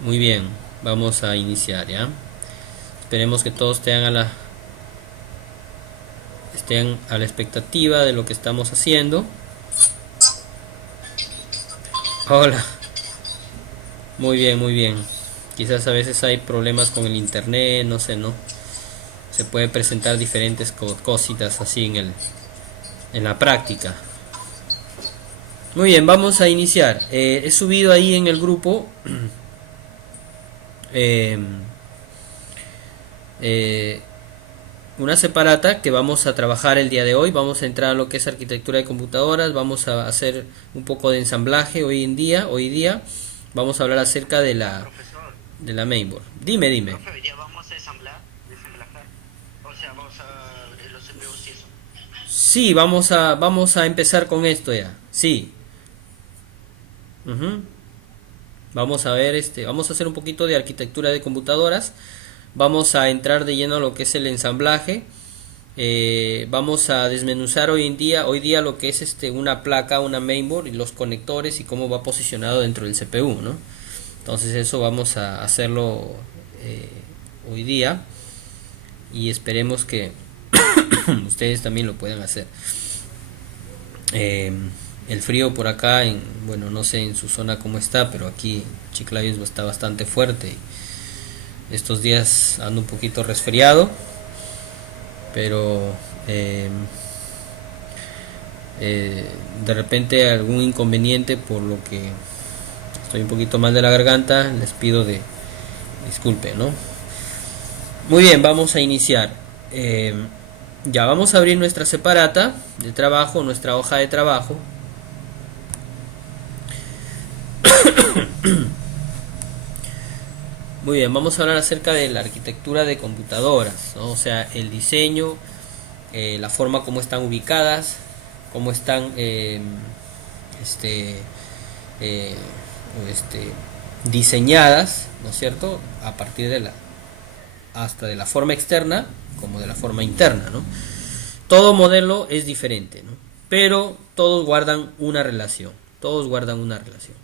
Muy bien, vamos a iniciar ya. Esperemos que todos estén a la expectativa de lo que estamos haciendo. Hola, muy bien, muy bien. Quizás a veces hay problemas con el internet, no sé, ¿no? Se puede presentar diferentes cositas así en la práctica. Muy bien, vamos a iniciar. He subido ahí en el grupo eh, eh, una separata que vamos a trabajar el día de hoy. Vamos a entrar a lo que es arquitectura de computadoras. Vamos a hacer un poco de ensamblaje hoy día. Vamos a hablar acerca Profesor, de la mainboard. Dime, dime. profe, hoy día vamos a desemblajar. O sea, vamos a ver los CPUs y eso. Sí, vamos a empezar con esto ya. Sí. Ujú. Vamos a ver, vamos a hacer un poquito de arquitectura de computadoras. Vamos a entrar de lleno a lo que es el ensamblaje. Vamos a desmenuzar hoy día lo que es una placa, una mainboard y los conectores y cómo va posicionado dentro del CPU, ¿no? Entonces eso vamos a hacerlo eh, hoy día y esperemos que ustedes también lo puedan hacer. Eh, el frío por acá, bueno, no sé en su zona cómo está, pero aquí Chiclayo está bastante fuerte. Estos días ando un poquito resfriado, pero eh, eh, de repente algún inconveniente por lo que estoy un poquito mal de la garganta, les pido de disculpe, ¿no? Muy bien, vamos a iniciar. Eh, ya vamos a abrir nuestra separata de trabajo, nuestra hoja de trabajo. Muy bien, vamos a hablar acerca de la arquitectura de computadoras, ¿no? O sea, el diseño, la forma como están ubicadas, cómo están este, eh, este, diseñadas, ¿no es cierto? A partir de hasta de la forma externa como de la forma interna, ¿no? Todo modelo es diferente, ¿no? Pero todos guardan una relación, todos guardan una relación.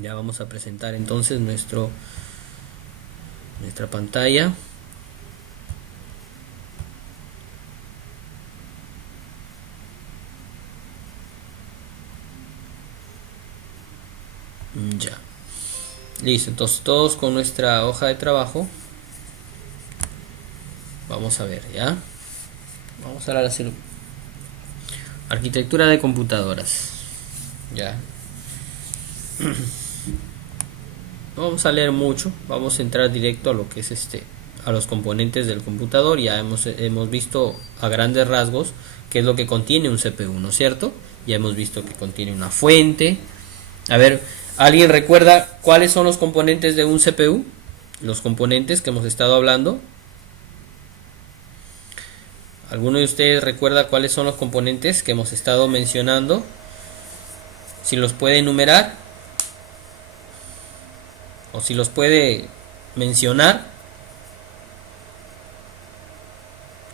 Ya vamos a presentar entonces nuestra pantalla. Ya. Listo, entonces todos con nuestra hoja de trabajo. Vamos a ver, ¿ya? Vamos a hablar de hacer arquitectura de computadoras. Ya. No vamos a leer mucho, vamos a entrar directo a lo que es a los componentes del computador. Ya hemos visto a grandes rasgos qué es lo que contiene un CPU, ¿no es cierto? Ya hemos visto que contiene una fuente. A ver, ¿alguien recuerda cuáles son los componentes de un CPU? Los componentes que hemos estado hablando. ¿Alguno de ustedes recuerda cuáles son los componentes que hemos estado mencionando? Si los puede enumerar o si los puede mencionar,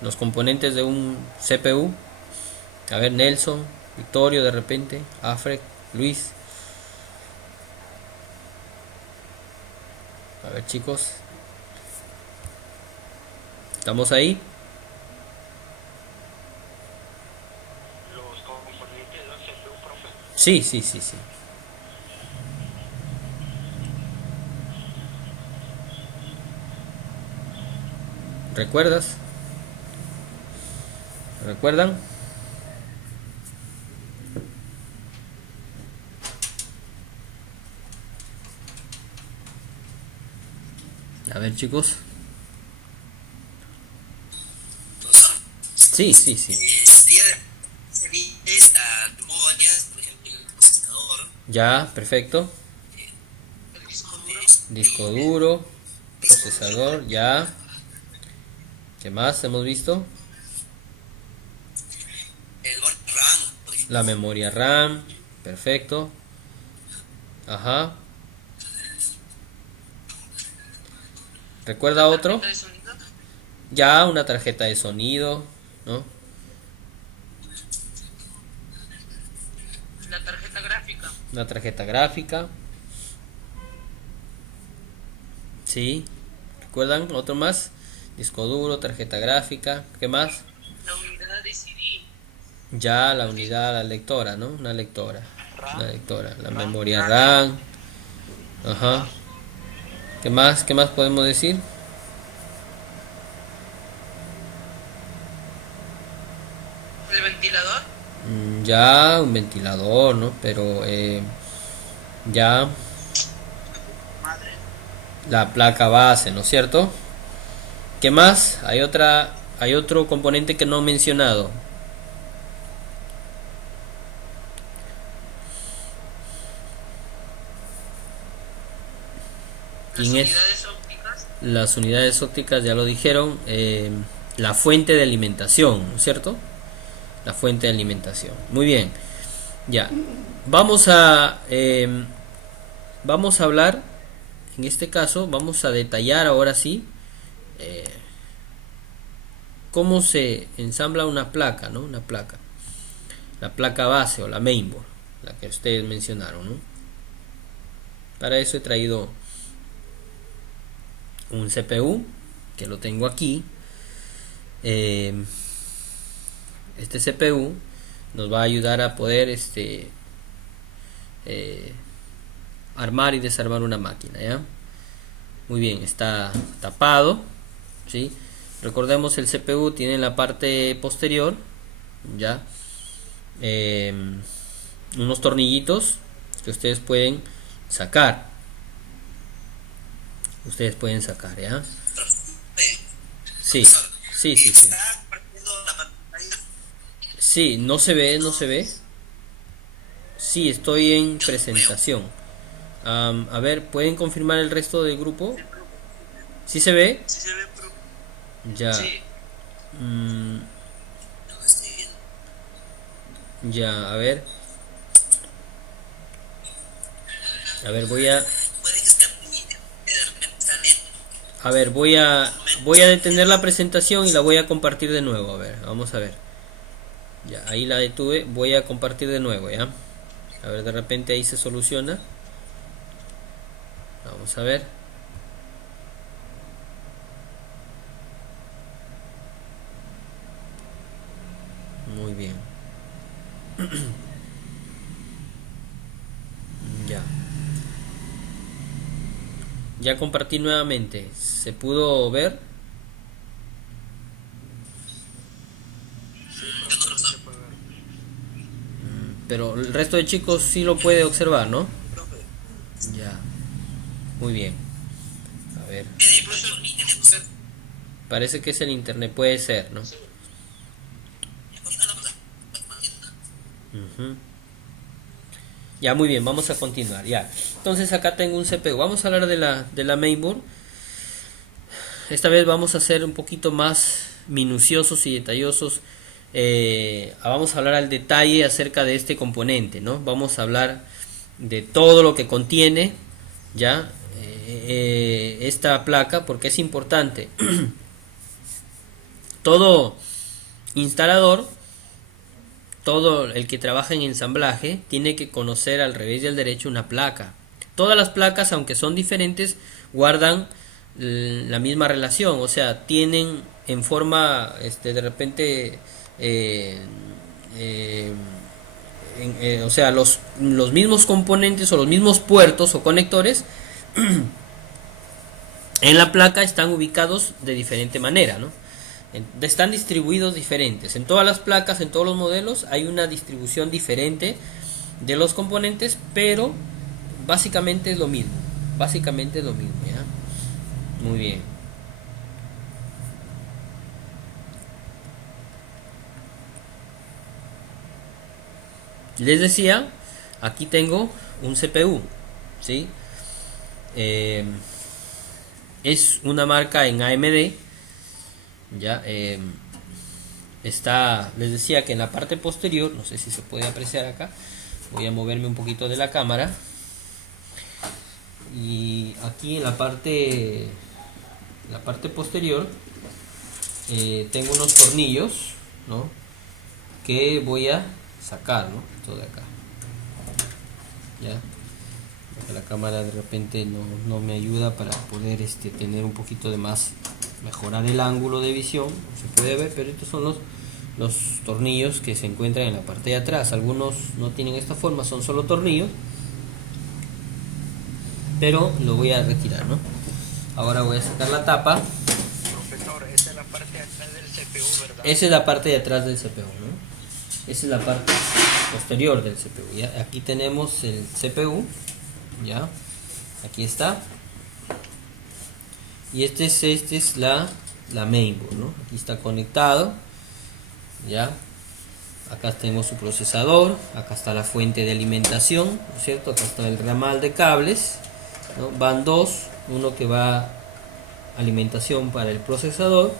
los componentes de un CPU. A ver, Nelson, Victorio de repente, Afrec, Luis. A ver, chicos, ¿estamos ahí? Los componentes de un CPU, profe. Sí, sí, sí, sí. ¿Recuerdas? ¿Recuerdan? A ver, chicos. Sí, sí, sí. Memorias, por ejemplo, el procesador. Ya, perfecto. El disco duro. Disco duro, procesador, ya. ¿Qué más hemos visto? El RAM. La memoria RAM, perfecto. Ajá. ¿Recuerda La otro? tarjeta de sonido. Ya, una tarjeta de sonido, ¿no? La tarjeta gráfica. Una tarjeta gráfica. Sí. ¿Recuerdan? Otro más. Disco duro, tarjeta gráfica. ¿Qué más? La unidad de CD. Ya la unidad, la lectora, ¿no? Una lectora. Una RAM, lectora. La RAM, memoria RAM. Ajá. RAM. ¿Qué más? ¿Qué más podemos decir? El ventilador. Ya un ventilador, ¿no? Pero ya Madre. la placa base, ¿no es cierto? ¿Qué más? Hay otro componente que no he mencionado. Las ¿Quién es? unidades ópticas. Las unidades ópticas ya lo dijeron. La fuente de alimentación, ¿no es cierto? La fuente de alimentación. Muy bien. Ya. Vamos a vamos a hablar. En este caso, vamos a detallar ahora sí eh, cómo se ensambla una placa, ¿no? Una placa. La placa base o la mainboard, la que ustedes mencionaron, ¿no? Para eso he traído un CPU que lo tengo aquí. Este CPU nos va a ayudar a poder eh, armar y desarmar una máquina, ¿ya? Muy bien, está tapado, ¿sí? Recordemos, el CPU tiene en la parte posterior, ¿ya? Eh, unos tornillitos que ustedes pueden sacar. Ustedes pueden sacar, ¿ya? Sí, sí, sí, sí. Está partiendo la pantalla. Sí, no se ve, no se ve. Sí, estoy en presentación. A ver, ¿pueden confirmar el resto del grupo? ¿Sí se ve? Sí se ve, pero. Ya. Sí. mm, No estoy viendo. ya, a ver. A ver, voy a. Puede que esté pequeñita. De repente está bien. A ver, voy a detener la presentación y la voy a compartir de nuevo. A ver, vamos a ver. Ya, ahí la detuve. Voy a compartir de nuevo, ¿ya? A ver, de repente ahí se soluciona. Vamos a ver. Muy bien. Ya. Ya compartí nuevamente. ¿Se pudo ver? Sí, profe, sí se puede ver. Pero el resto de chicos sí lo puede observar, ¿no? Profe. Ya. Muy bien. A ver. Incluso el internet, o sea, Parece que es el internet. Puede ser, ¿no? Ujú. Ya, muy bien. Vamos a continuar. Ya. Entonces acá tengo un CPU. Vamos a hablar de la mainboard. Esta vez vamos a ser un poquito más minuciosos y detallosos. Vamos a hablar al detalle acerca de este componente, ¿no? Vamos a hablar de todo lo que contiene ya esta placa, porque es importante. Todo instalador, todo el que trabaja en ensamblaje, tiene que conocer al revés y al derecho una placa. Todas las placas, aunque son diferentes, guardan la misma relación, o sea, tienen en forma, de repente, eh, eh, o sea, los mismos componentes o los mismos puertos o conectores en la placa están ubicados de diferente manera, ¿no? Están distribuidos diferentes. En todas las placas, en todos los modelos, hay una distribución diferente de los componentes, pero básicamente es lo mismo. Básicamente es lo mismo, ¿ya? Muy bien. Les decía, aquí tengo un CPU, ¿sí? Eh, es una marca en AMD, ya. Les decía que en la parte posterior, no sé si se puede apreciar acá, voy a moverme un poquito de la cámara, y aquí en la parte posterior tengo unos tornillos, ¿no? Que voy a sacar, ¿no? Esto de acá, ya. porque la cámara de repente no me ayuda para poder tener un poquito de más, mejorar el ángulo de visión. No se puede ver, pero estos son los tornillos que se encuentran en la parte de atrás. Algunos no tienen esta forma, son solo tornillos, pero lo voy a retirar, ¿no? Ahora voy a sacar la tapa. Profesor, esa es la parte de atrás del CPU, ¿verdad? Esa es la parte de atrás del CPU, ¿no? Esa es la parte posterior del CPU. ¿Ya? Aquí tenemos el CPU, ya, aquí está. Y este es la mainboard, ¿no? Aquí está conectado, ya. Acá tenemos su procesador, acá está la fuente de alimentación, ¿no es cierto? Acá está el ramal de cables, ¿no? Van dos, uno que va alimentación para el procesador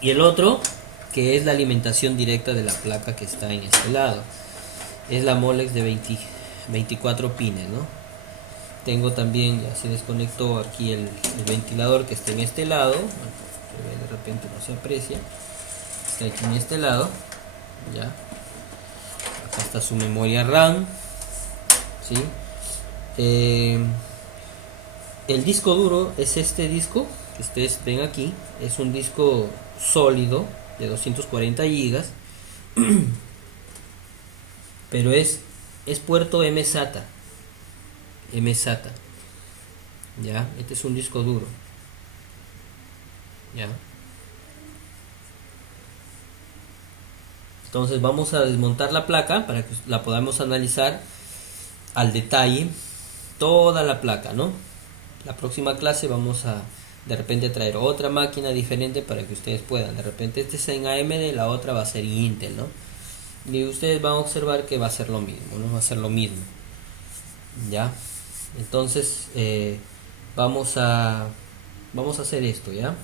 y el otro que es la alimentación directa de la placa que está en este lado. Es la Molex de 24 pines, ¿no? Tengo también, ya se desconectó aquí el ventilador que está en este lado, bueno, de repente no se aprecia, está aquí en este lado, ya. Acá está su memoria RAM, ¿sí? El disco duro es este disco que ustedes ven aquí, es un disco sólido de 240 gigas, pero es puerto MSATA, ya. Este es un disco duro, ya. Entonces vamos a desmontar la placa para que la podamos analizar al detalle, toda la placa, ¿no? La próxima clase vamos a de repente traer otra máquina diferente para que ustedes puedan, de repente este es en AMD, la otra va a ser en Intel, ¿no? Y ustedes van a observar que va a ser lo mismo, ¿no? Va a ser lo mismo, ya. Entonces vamos a hacer esto, ya.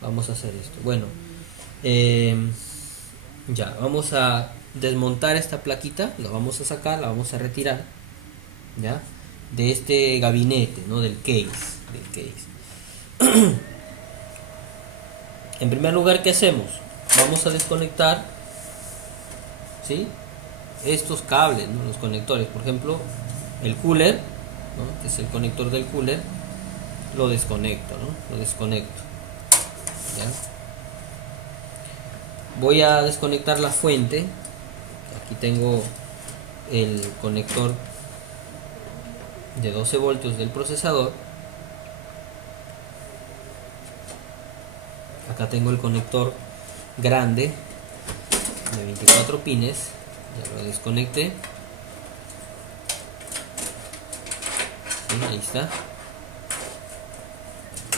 Vamos a hacer esto. Bueno, ya, vamos a desmontar esta plaquita, la vamos a sacar, la vamos a retirar, ya, de este gabinete, ¿no? Del case. En primer lugar, ¿qué hacemos? Vamos a desconectar, ¿sí? Estos cables, ¿no? Los conectores, por ejemplo, el cooler, ¿no? Que es el conector del cooler, lo desconecto, ¿no? Lo desconecto, ¿ya? Voy a desconectar la fuente. Aquí tengo el conector de 12 voltios del procesador. Acá tengo el conector grande de 24 pines. Ya lo desconecté. Sí, ahí está.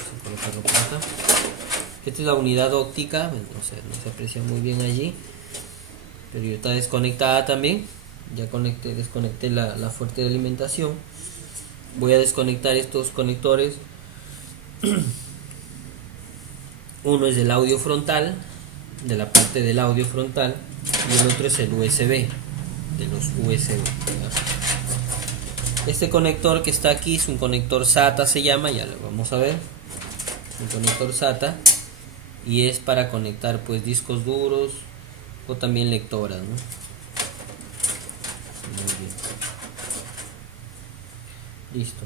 Vamos a colocarlo por acá. Esta es la unidad óptica, no se aprecia muy bien allí, pero ya está desconectada también. Ya desconecté la fuente de alimentación. Voy a desconectar estos conectores. Uno es del audio frontal, de la parte del audio frontal, y el otro es el USB, de los USB. Este conector que está aquí es un conector SATA, se llama, ya lo vamos a ver. Un conector SATA, y es para conectar pues discos duros o también lectoras, ¿no? Muy bien. Listo,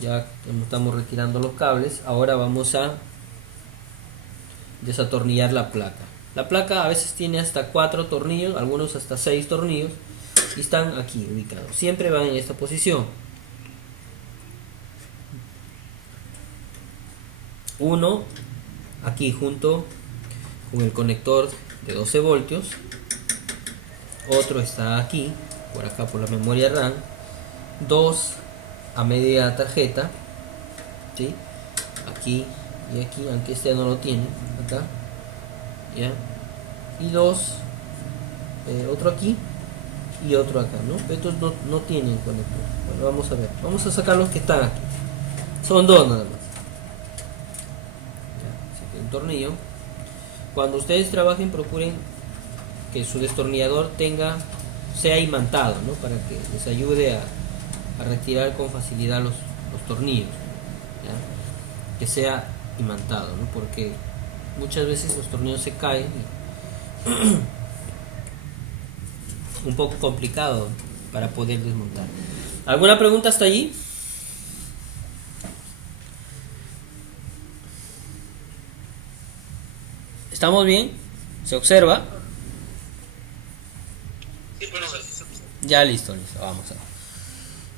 ya estamos retirando los cables. Ahora vamos a desatornillar la placa. La placa a veces tiene hasta 4 tornillos, algunos hasta 6 tornillos, y están aquí ubicados, siempre van en esta posición. Uno aquí junto con el conector de 12 voltios, otro está aquí, por acá por la memoria RAM, dos a media tarjeta, ¿sí? Aquí y aquí, aunque este no lo tiene, acá, ya, y dos, otro aquí y otro acá, ¿no? Estos no tienen conector. Bueno, vamos a ver, vamos a sacar los que están aquí, son dos nada más. Un tornillo. Cuando ustedes trabajen, procuren que su destornillador sea imantado, ¿no? Para que les ayude a retirar con facilidad los tornillos, ¿ya? Que sea imantado, ¿no? Porque muchas veces los tornillos se caen y un poco complicado para poder desmontar. ¿Alguna pregunta hasta allí? ¿Estamos bien? ¿Se observa? Sí, por eso sí. Ya listo, vamos a ver.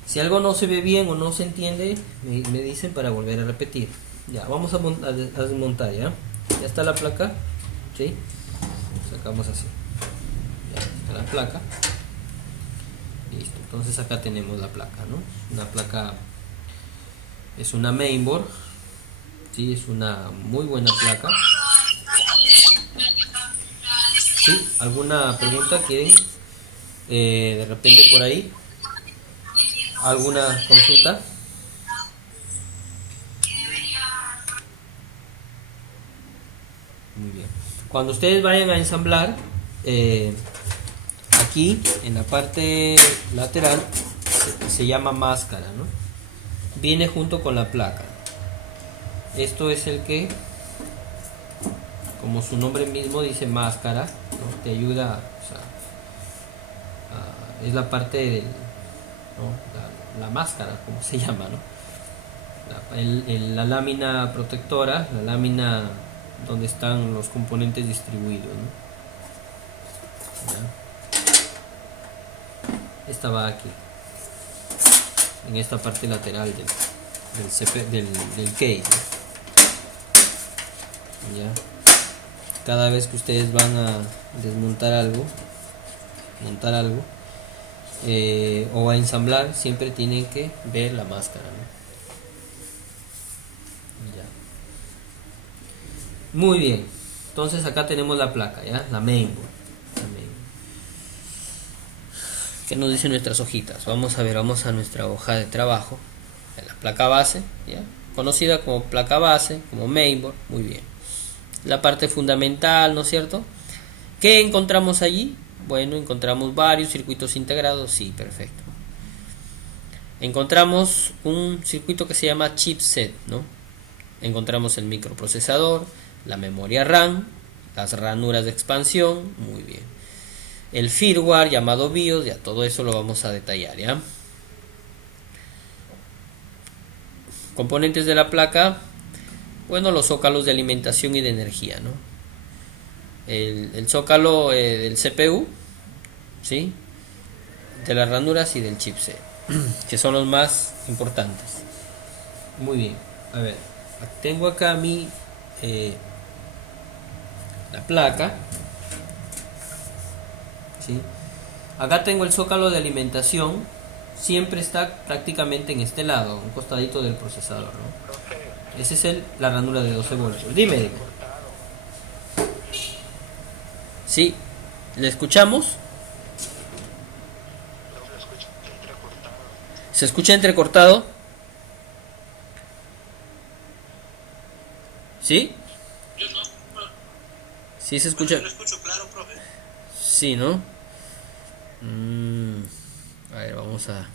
Si algo no se ve bien o no se entiende, me dicen para volver a repetir. Ya, vamos a desmontar, ¿ya? Ya está la placa, ¿sí? Sacamos así. Ya está la placa. Listo, entonces acá tenemos la placa, ¿no? Una placa, es una mainboard, ¿sí? Es una muy buena placa. ¿Sí? ¿Alguna pregunta quieren? De repente por ahí. ¿Alguna consulta? Muy bien. Cuando ustedes vayan a ensamblar, aquí en la parte lateral se llama máscara, ¿no? Viene junto con la placa. Esto es el que, como su nombre mismo dice, máscara, ¿no? Te ayuda, o sea, es la parte del, ¿no? la máscara, como se llama, ¿no? La lámina protectora, la lámina donde están los componentes distribuidos, ¿no? ¿Ya? Esta va aquí, en esta parte lateral del case, ¿no? ¿Ya? Cada vez que ustedes van a desmontar algo, montar algo, o a ensamblar, siempre tienen que ver la máscara, ¿no? Ya. Muy bien, entonces acá tenemos la placa, ¿ya? La mainboard. ¿Qué nos dicen nuestras hojitas? Vamos a ver, vamos a nuestra hoja de trabajo, la placa base, ¿ya? Conocida como placa base, como mainboard. Muy bien, la parte fundamental, ¿no es cierto? ¿Qué encontramos allí? Bueno, encontramos varios circuitos integrados. Sí, perfecto. Encontramos un circuito que se llama chipset, ¿no? Encontramos el microprocesador, la memoria RAM, las ranuras de expansión. Muy bien. El firmware llamado BIOS, ya todo eso lo vamos a detallar, ¿ya? Componentes de la placa, bueno, los zócalos de alimentación y de energía, ¿no? El zócalo del CPU, ¿sí? De las ranuras y del chipset, que son los más importantes. Muy bien, a ver, tengo acá mi la placa, ¿sí? Acá tengo el zócalo de alimentación, siempre está prácticamente en este lado, un costadito del procesador, ¿no? Profe, Ese es la ranura de 12 voltios. Dime, dime. cortado. Sí, ¿le escuchamos? Profe, lo escucho entrecortado. ¿Se escucha entrecortado? ¿Sí? Yo no, Sí se yo escucha. lo escucho claro, profe. Sí, ¿no? A ver, vamos a...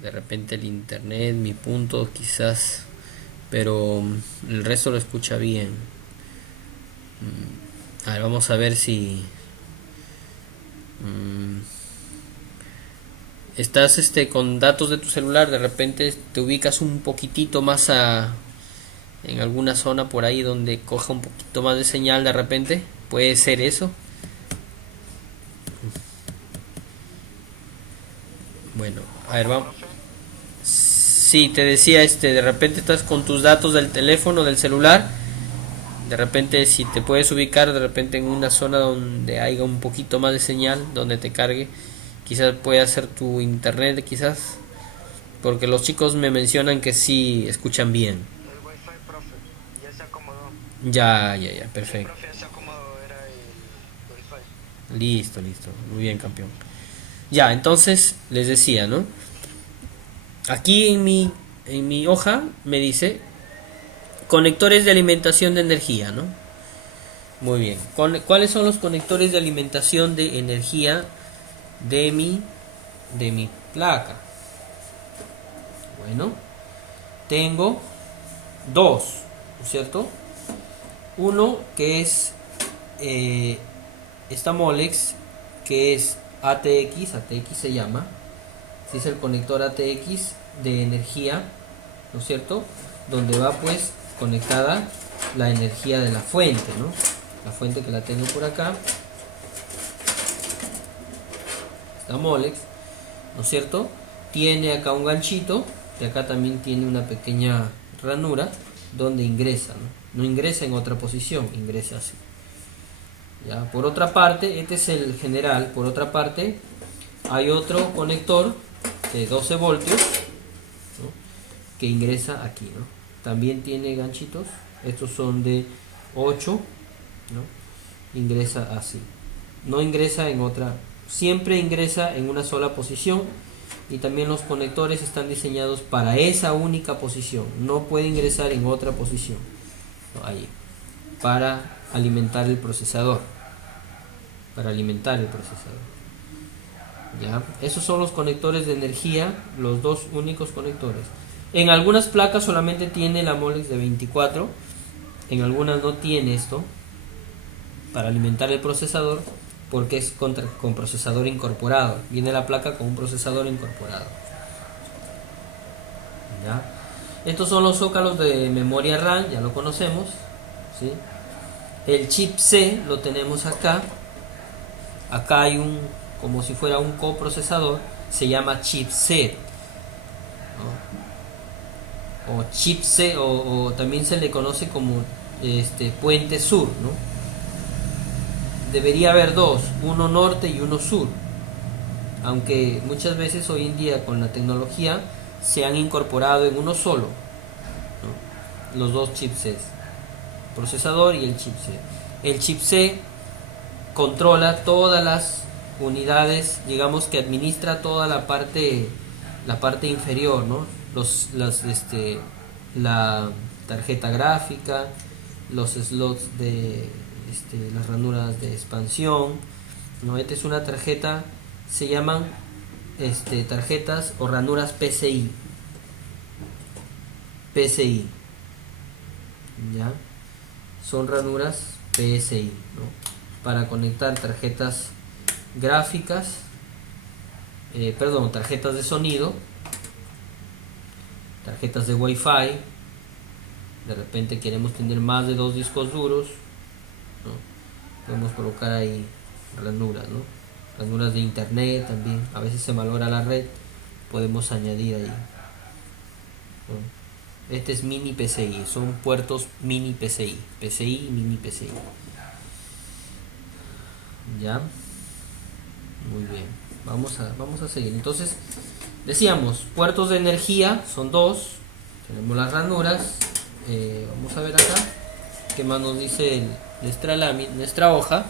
De repente el internet, mi punto quizás, pero el resto lo escucha bien. A ver, vamos a ver si... Estás con datos de tu celular, de repente te ubicas un poquitito más en alguna zona por ahí donde coja un poquito más de señal de repente. Puede ser eso. Bueno, a ver, vamos. Profe, Sí, te decía, de repente estás con tus datos del teléfono, del celular. De repente, si te puedes ubicar de repente en una zona donde haya un poquito más de señal, donde te cargue, quizás pueda ser tu internet, quizás, porque los chicos me mencionan que sí escuchan bien. el wifi, profe, ya se acomodó. Ya, Sí, perfecto. profe, ya se acomodó, era el wifi. Listo, muy bien, campeón. Ya, entonces les decía, ¿no? Aquí en mi hoja me dice conectores de alimentación de energía, ¿no? Muy bien. ¿Cuáles son los conectores de alimentación de energía de mi placa? Bueno, tengo dos, ¿no es cierto? Uno que es esta Molex, que es ATX se llama, si es el conector ATX de energía, ¿no es cierto? Donde va pues conectada la energía de la fuente, ¿no? La fuente que la tengo por acá, esta Molex, ¿no es cierto? Tiene acá un ganchito y acá también tiene una pequeña ranura donde ingresa, ¿no? No ingresa en otra posición, ingresa así. Ya, por otra parte, este es el general. Por otra parte, hay otro conector de 12 voltios, ¿no? Que ingresa aquí, ¿no? También tiene ganchitos. Estos son de 8, ¿no? Ingresa así. No ingresa en otra, siempre ingresa en una sola posición. Y también los conectores están diseñados para esa única posición. No puede ingresar en otra posición, ¿no? Ahí, para alimentar el procesador. ¿Ya? Esos son los conectores de energía, los dos únicos conectores. En algunas placas solamente tiene la Molex de 24, en algunas no tiene esto para alimentar el procesador, porque es con procesador incorporado. Viene la placa con un procesador incorporado. ¿Ya? Estos son los zócalos de memoria RAM, ya lo conocemos, ¿sí? El chip C lo tenemos acá. Acá hay un, como si fuera un coprocesador, se llama chipset, ¿no? O chipset, o también se le conoce como puente sur, ¿no? Debería haber dos, uno norte y uno sur, aunque muchas veces hoy en día con la tecnología se han incorporado en uno solo, ¿no? Los dos chipsets, procesador y el chipset. El chipset controla todas las unidades, digamos que administra toda la parte inferior, ¿no? La tarjeta gráfica, los slots de las ranuras de expansión, ¿no? Esta es una tarjeta, se llaman tarjetas o ranuras PCI, ¿ya? Son ranuras PCI, ¿no? Para conectar tarjetas gráficas, tarjetas de sonido, tarjetas de Wi-Fi. De repente queremos tener más de 2 discos duros, ¿no? Podemos colocar ahí ranuras, ¿no? Ranuras de internet también. A veces se malogra la red, podemos añadir ahí, ¿no? Este es mini PCI, son puertos mini PCI, PCI, mini PCI. Ya, muy bien, vamos a seguir. Entonces decíamos, puertos de energía son dos, tenemos las ranuras. Vamos a ver acá qué más nos dice nuestra hoja.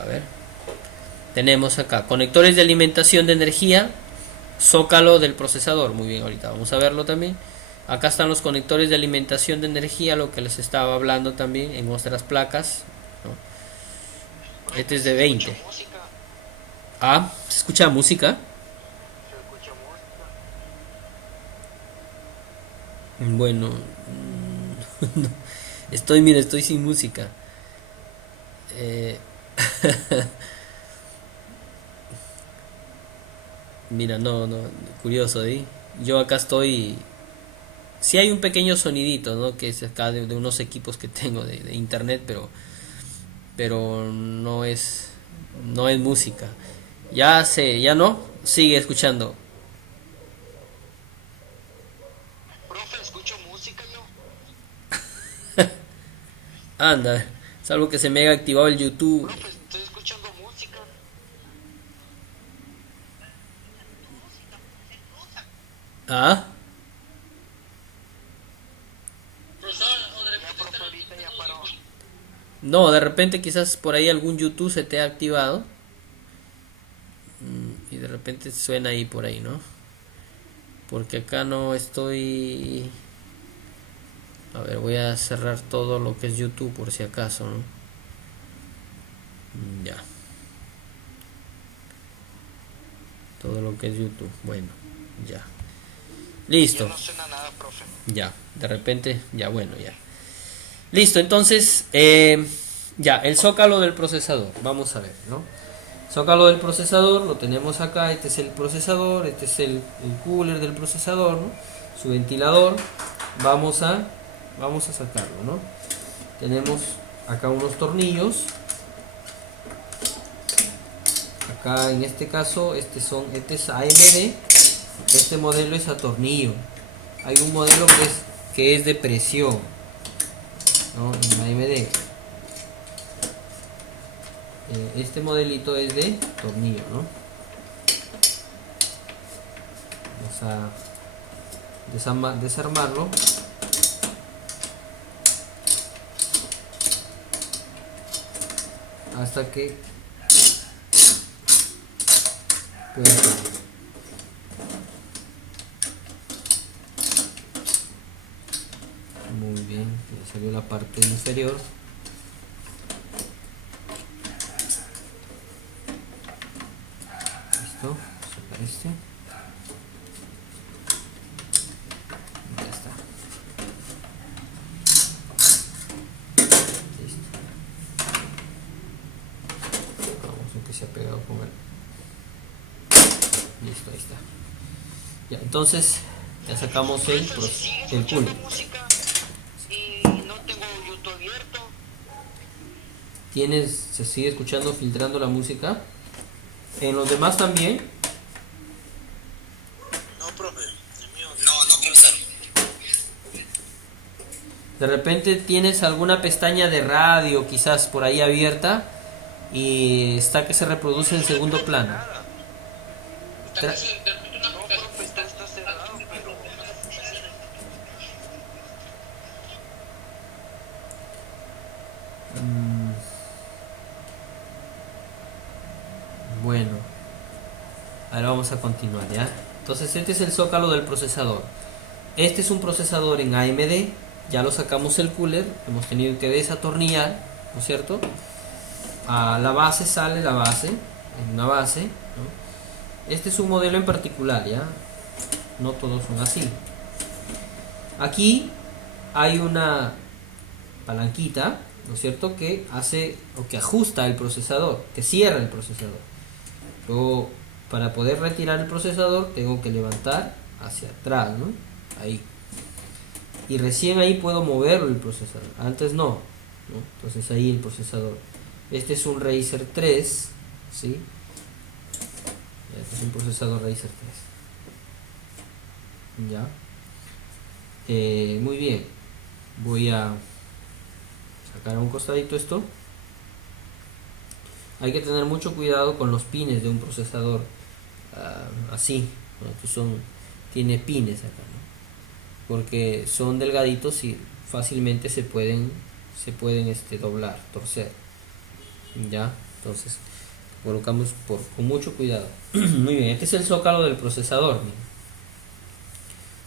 A ver, tenemos acá conectores de alimentación de energía, zócalo del procesador. Muy bien, ahorita vamos a verlo también. Acá están los conectores de alimentación de energía, lo que les estaba hablando también en nuestras placas, ¿no? Este es de 20. Ah, ¿se escucha música? Bueno, estoy sin música. Mira, no, curioso, ¿eh? Yo acá estoy. Sí hay un pequeño sonidito, ¿no? Que es acá de unos equipos que tengo de internet, pero no es música. Ya no, sigue escuchando. Profe, escucho música yo. Anda, salvo que se me haya activado el YouTube. Profe, estoy escuchando música. Ah, Profesor, o de Ya, repente profe, ahorita ya paró. no, de repente quizás por ahí algún YouTube se te ha activado. Y de repente suena ahí por ahí, ¿no? Porque acá no estoy. A ver, voy a cerrar todo lo que es YouTube por si acaso, ¿no? Ya. Todo lo que es YouTube. Bueno, ya. Listo. Ya no suena nada, profe. Ya. De repente, ya, bueno, ya. Listo, entonces, Ya, el zócalo del procesador, vamos a ver, ¿no? Zócalo del procesador lo tenemos acá, este es el procesador, este es el cooler del procesador, ¿no? Su ventilador, vamos a sacarlo, ¿no? Tenemos acá unos tornillos, acá en este caso, este es AMD, este modelo es a tornillo, hay un modelo que es de presión, ¿no? En AMD. Este modelito es de tornillo, ¿no? Vamos a desarmarlo. Hasta que pueda salir. Muy bien, ya salió la parte inferior. Listo, sacar este. Ya está. Listo. Vamos a que se ha pegado con él. Listo, ahí está. Ya, entonces ya sacamos el cooler. Música y no tengo YouTube abierto. Se sigue escuchando, filtrando la música. En los demás también. No, profe. El mío. No, profesor. De repente tienes alguna pestaña de radio quizás por ahí abierta y está que se reproduce en segundo plano. No, profe, está cerrado, pero... Bueno, ahora vamos a continuar, ¿ya? Entonces este es el zócalo del procesador. Este es un procesador en AMD. Ya lo sacamos el cooler, hemos tenido que desatornillar, ¿no es cierto? A la base sale la base, en una base, ¿no? Este es un modelo en particular, ¿ya? No todos son así. Aquí hay una palanquita, ¿no es cierto? Que hace o que ajusta el procesador, que cierra el procesador. Luego, para poder retirar el procesador, tengo que levantar hacia atrás, ¿no? Ahí. Y recién ahí puedo moverlo el procesador. Antes no, ¿no? Entonces ahí el procesador. Este es un Ryzen 3, ¿sí? Este es un procesador Ryzen 3. Ya. Muy bien. Voy a sacar a un costadito esto. Hay que tener mucho cuidado con los pines de un procesador así, ¿no? Que tiene pines acá, ¿no? Porque son delgaditos y fácilmente se pueden doblar, torcer. Ya, entonces colocamos con mucho cuidado. Muy bien, este es el zócalo del procesador. Miren.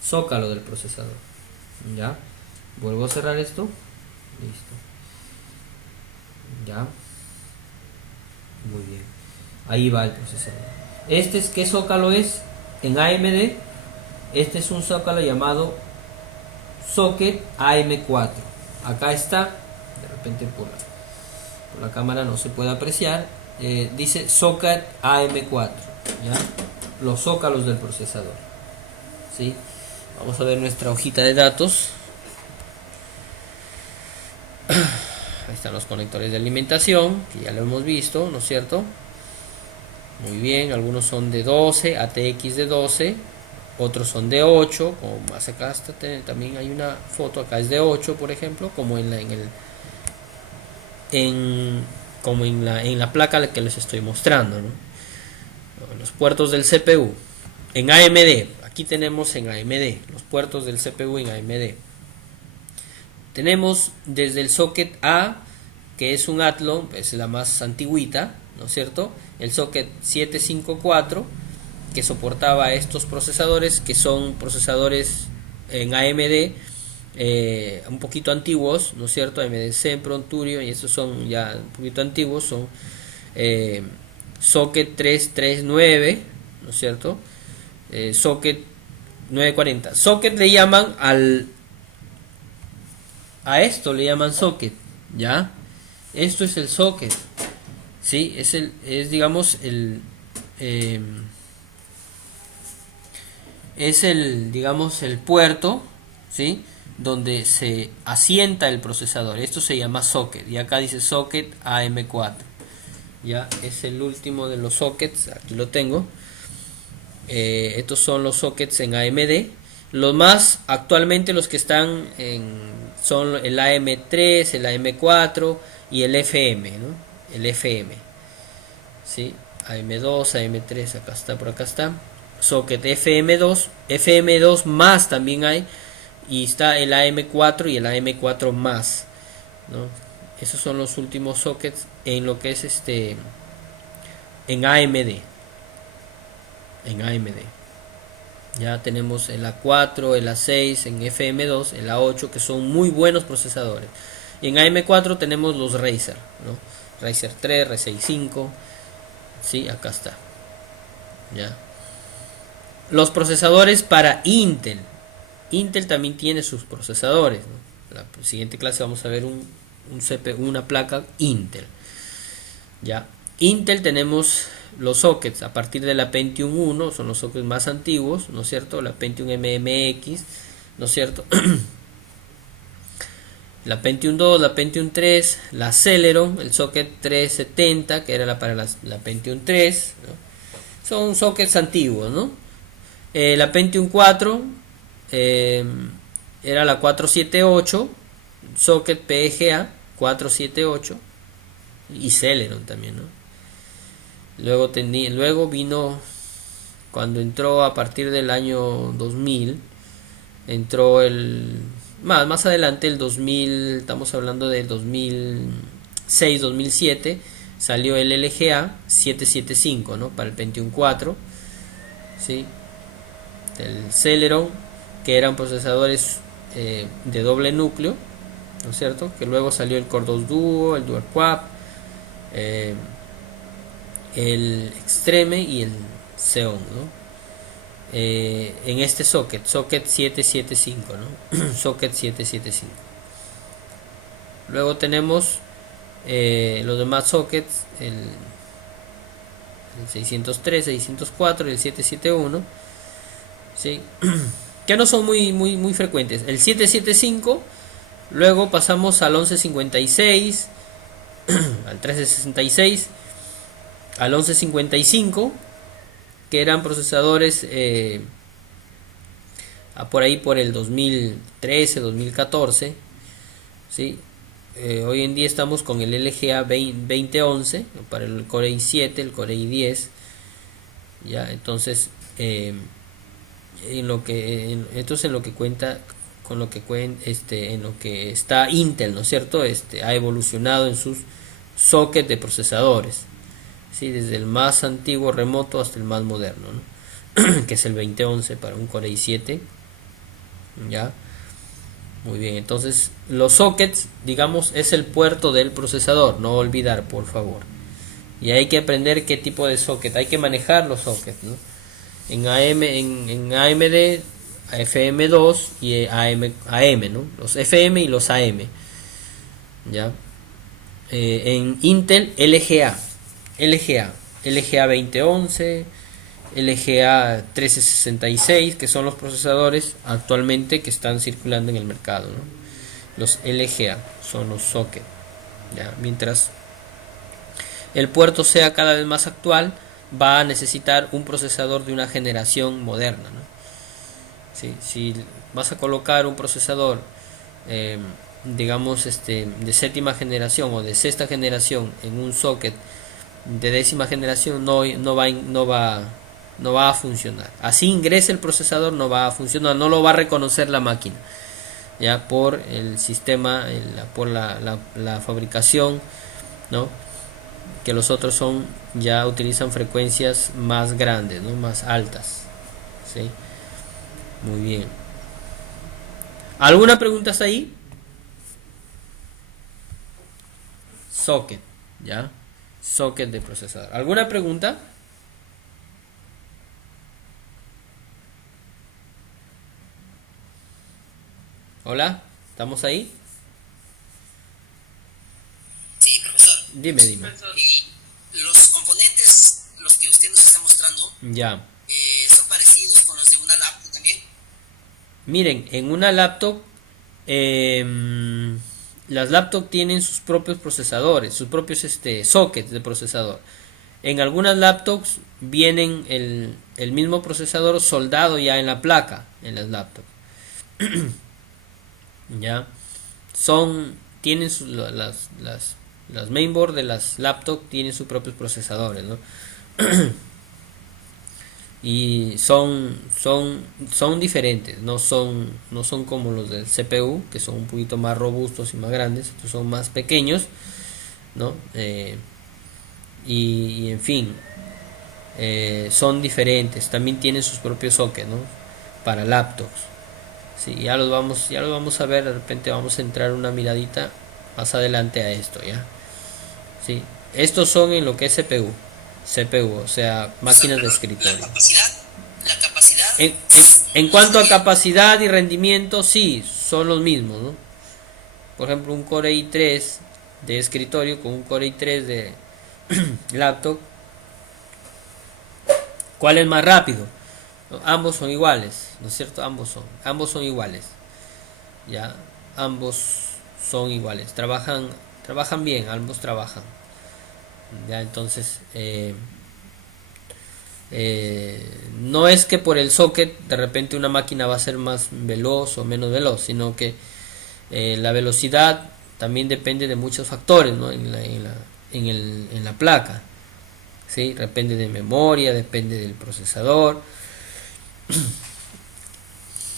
Zócalo del procesador. Ya, vuelvo a cerrar esto. Listo. Ya. Muy bien. Ahí va el procesador. ¿Qué zócalo es? En AMD, este es un zócalo llamado Socket AM4. Acá está. De repente por la cámara no se puede apreciar. Dice Socket AM4. ¿Ya? Los zócalos del procesador. ¿Sí? Vamos a ver nuestra hojita de datos. Ahí están los conectores de alimentación, que ya lo hemos visto, ¿no es cierto? Muy bien, algunos son de 12, ATX de 12, otros son de 8, como más acá también hay una foto, acá es de 8, por ejemplo, como en la placa que les estoy mostrando, ¿no? Los puertos del CPU en AMD, aquí tenemos en AMD, los puertos del CPU en AMD. Tenemos desde el socket A, que es un Athlon, es la más antigüita, ¿no es cierto? El socket 754, que soportaba estos procesadores, que son procesadores en AMD, un poquito antiguos, ¿no es cierto? AMD Sempron, Turio, y estos son ya un poquito antiguos, son socket 339, ¿no es cierto? Socket 940. Socket le llaman a esto le llaman socket, ¿ya? Esto es el socket, ¿sí? Digamos, digamos, el puerto, ¿sí? Donde se asienta el procesador. Esto se llama socket. Y acá dice socket AM4. Ya es el último de los sockets. Aquí lo tengo. Estos son los sockets en AMD. Los más actualmente los que están son el AM3, el AM4 y el FM, ¿no? El FM, ¿sí? AM2, AM3, acá está, por acá está. Socket FM2, FM2 más también hay. Y está el AM4 y el AM4 más, ¿no? Esos son los últimos sockets en lo que es en AMD. En AMD. Ya tenemos el A4, el A6 en FM2, el A8, que son muy buenos procesadores. Y en AM4 tenemos los Razer, ¿no? Razer 3, Razer 5. Sí, acá está. Ya. Los procesadores para Intel. Intel también tiene sus procesadores, ¿no? La siguiente clase vamos a ver un CPU, una placa Intel. Ya. Intel tenemos los sockets a partir de la Pentium 1, son los sockets más antiguos, ¿no es cierto? La Pentium MMX, ¿no es cierto? La Pentium 2, la Pentium 3, la Celeron, el socket 370, que era para la Pentium 3, ¿no? Son sockets antiguos, ¿no? La Pentium 4 era la 478, socket PGA 478 y Celeron también, ¿no? Luego vino, cuando entró a partir del año 2000, entró más adelante el 2000, estamos hablando del 2006, 2007, salió el LGA 775, ¿no? Para el Pentium 4, ¿sí? El Celeron, que eran procesadores de doble núcleo, ¿no es cierto? Que luego salió el Core 2 Duo, el Dual Quad, el Extreme y el Xeon, ¿no? En este socket 775, ¿no? Socket 775. Luego tenemos los demás sockets, el 603, 604 y el 771, ¿sí? Que no son muy frecuentes. El 775, luego pasamos al 1156, al 1366, al 1155, que eran procesadores por ahí por el 2013, 2014, ¿sí? Hoy en día estamos con el LGA 2011 para el Core i7, el Core i10, ya. Entonces en lo que cuenta con lo que en lo que está Intel, ¿no es cierto? Ha evolucionado en sus sockets de procesadores, ¿sí? Desde el más antiguo remoto hasta el más moderno, ¿no? Que es el 2011 para un Core i7, ya. Muy bien, entonces los sockets, digamos, es el puerto del procesador, no olvidar, por favor. Y hay que aprender qué tipo de socket, hay que manejar los sockets, ¿no? En AMD, FM2 y AM, ¿no? Los FM y los AM, ya. En Intel, LGA 2011, LGA 1366, que son los procesadores actualmente que están circulando en el mercado, ¿no? Los LGA son los sockets, ¿ya? Mientras el puerto sea cada vez más actual, va a necesitar un procesador de una generación moderna, ¿no? ¿Sí? Si vas a colocar un procesador digamos de séptima generación o de sexta generación en un socket de décima generación, no va a funcionar. Así ingrese el procesador, no va a funcionar, no lo va a reconocer la máquina, ya, por el sistema, por la fabricación, ¿no? Que los otros ya utilizan frecuencias más grandes, ¿no? Más altas, ¿sí? Muy bien. ¿Alguna pregunta hasta ahí? Socket, ¿ya? Socket de procesador. ¿Alguna pregunta? Hola, ¿estamos ahí? Sí, Dime, dime. Y los componentes, los que usted nos está mostrando, Ya. son parecidos con los de una laptop también. Miren, en una laptop, las laptops tienen sus propios procesadores, sus propios sockets de procesador. En algunas laptops vienen el mismo procesador soldado ya en la placa, en las laptops. Ya. Tienen las mainboard de las laptops tienen sus propios procesadores, ¿no? Y son diferentes, no son como los del CPU, que son un poquito más robustos y más grandes. Estos son más pequeños, ¿no? Y en fin, son diferentes, también tienen sus propios sockets, ¿no? Para laptops. Sí, ya los vamos a ver, de repente vamos a entrar una miradita más adelante a esto, ¿ya? Sí, estos son en lo que es CPU, o sea, máquinas de escritorio. La capacidad En cuanto a capacidad y rendimiento, sí, son los mismos, ¿no? Por ejemplo, un Core i3 de escritorio con un Core i3 de laptop, ¿cuál es más rápido? Ambos son iguales, ¿no es cierto? Ambos son iguales, ya, ambos son iguales, trabajan bien, ambos trabajan, ya. Entonces, no es que por el socket de repente una máquina va a ser más veloz o menos veloz, sino que la velocidad también depende de muchos factores, ¿no? En la placa, ¿sí? Depende de memoria, depende del procesador.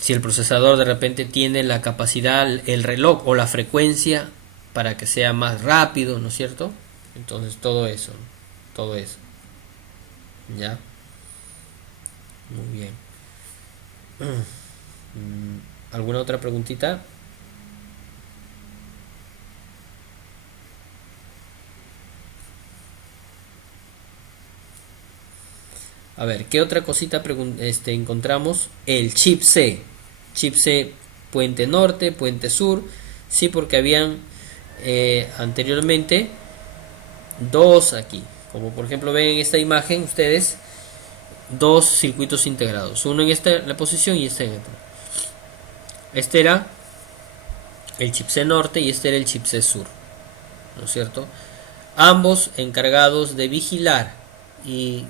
Si el procesador de repente tiene la capacidad, el reloj o la frecuencia para que sea más rápido, ¿no es cierto? Entonces todo eso, ya. Muy bien. ¿Alguna otra preguntita? A ver, ¿qué otra cosita encontramos? El chip C. Chip C puente norte, puente sur. Sí, porque habían anteriormente dos aquí. Como por ejemplo ven en esta imagen ustedes, dos circuitos integrados. Uno en la posición y este en otra. Este era el chip C norte y este era el chip C sur, ¿no es cierto? Ambos encargados de vigilar y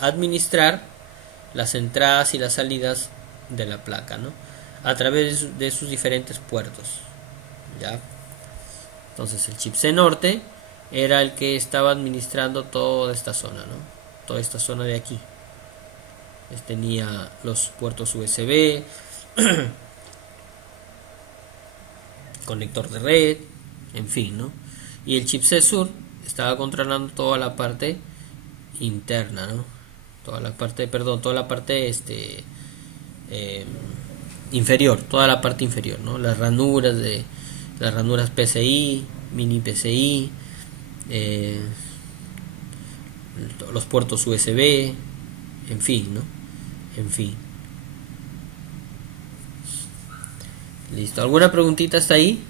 administrar las entradas y las salidas de la placa, ¿no? A través de sus diferentes puertos, ¿ya? Entonces el chip C norte era el que estaba administrando toda esta zona, ¿no? Toda esta zona de aquí. Tenía los puertos USB, conector de red, en fin, ¿no? Y el chip C sur estaba controlando toda la parte interna, ¿no? Toda la parte inferior, toda la parte inferior, ¿no? Las ranuras PCI, mini PCI, los puertos USB, en fin, ¿no? En fin. Listo. ¿Alguna preguntita hasta ahí?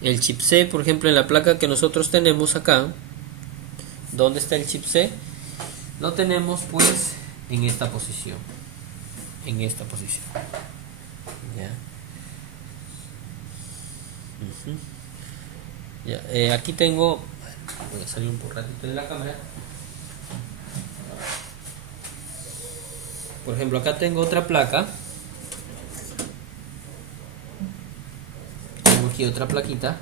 El chip C, por ejemplo, en la placa que nosotros tenemos acá, ¿dónde está el chip C? Lo tenemos pues en esta posición. ¿Ya? Ya, aquí tengo, voy a salir un ratito de la cámara. Por ejemplo, acá tengo otra placa. Tengo aquí otra plaquita,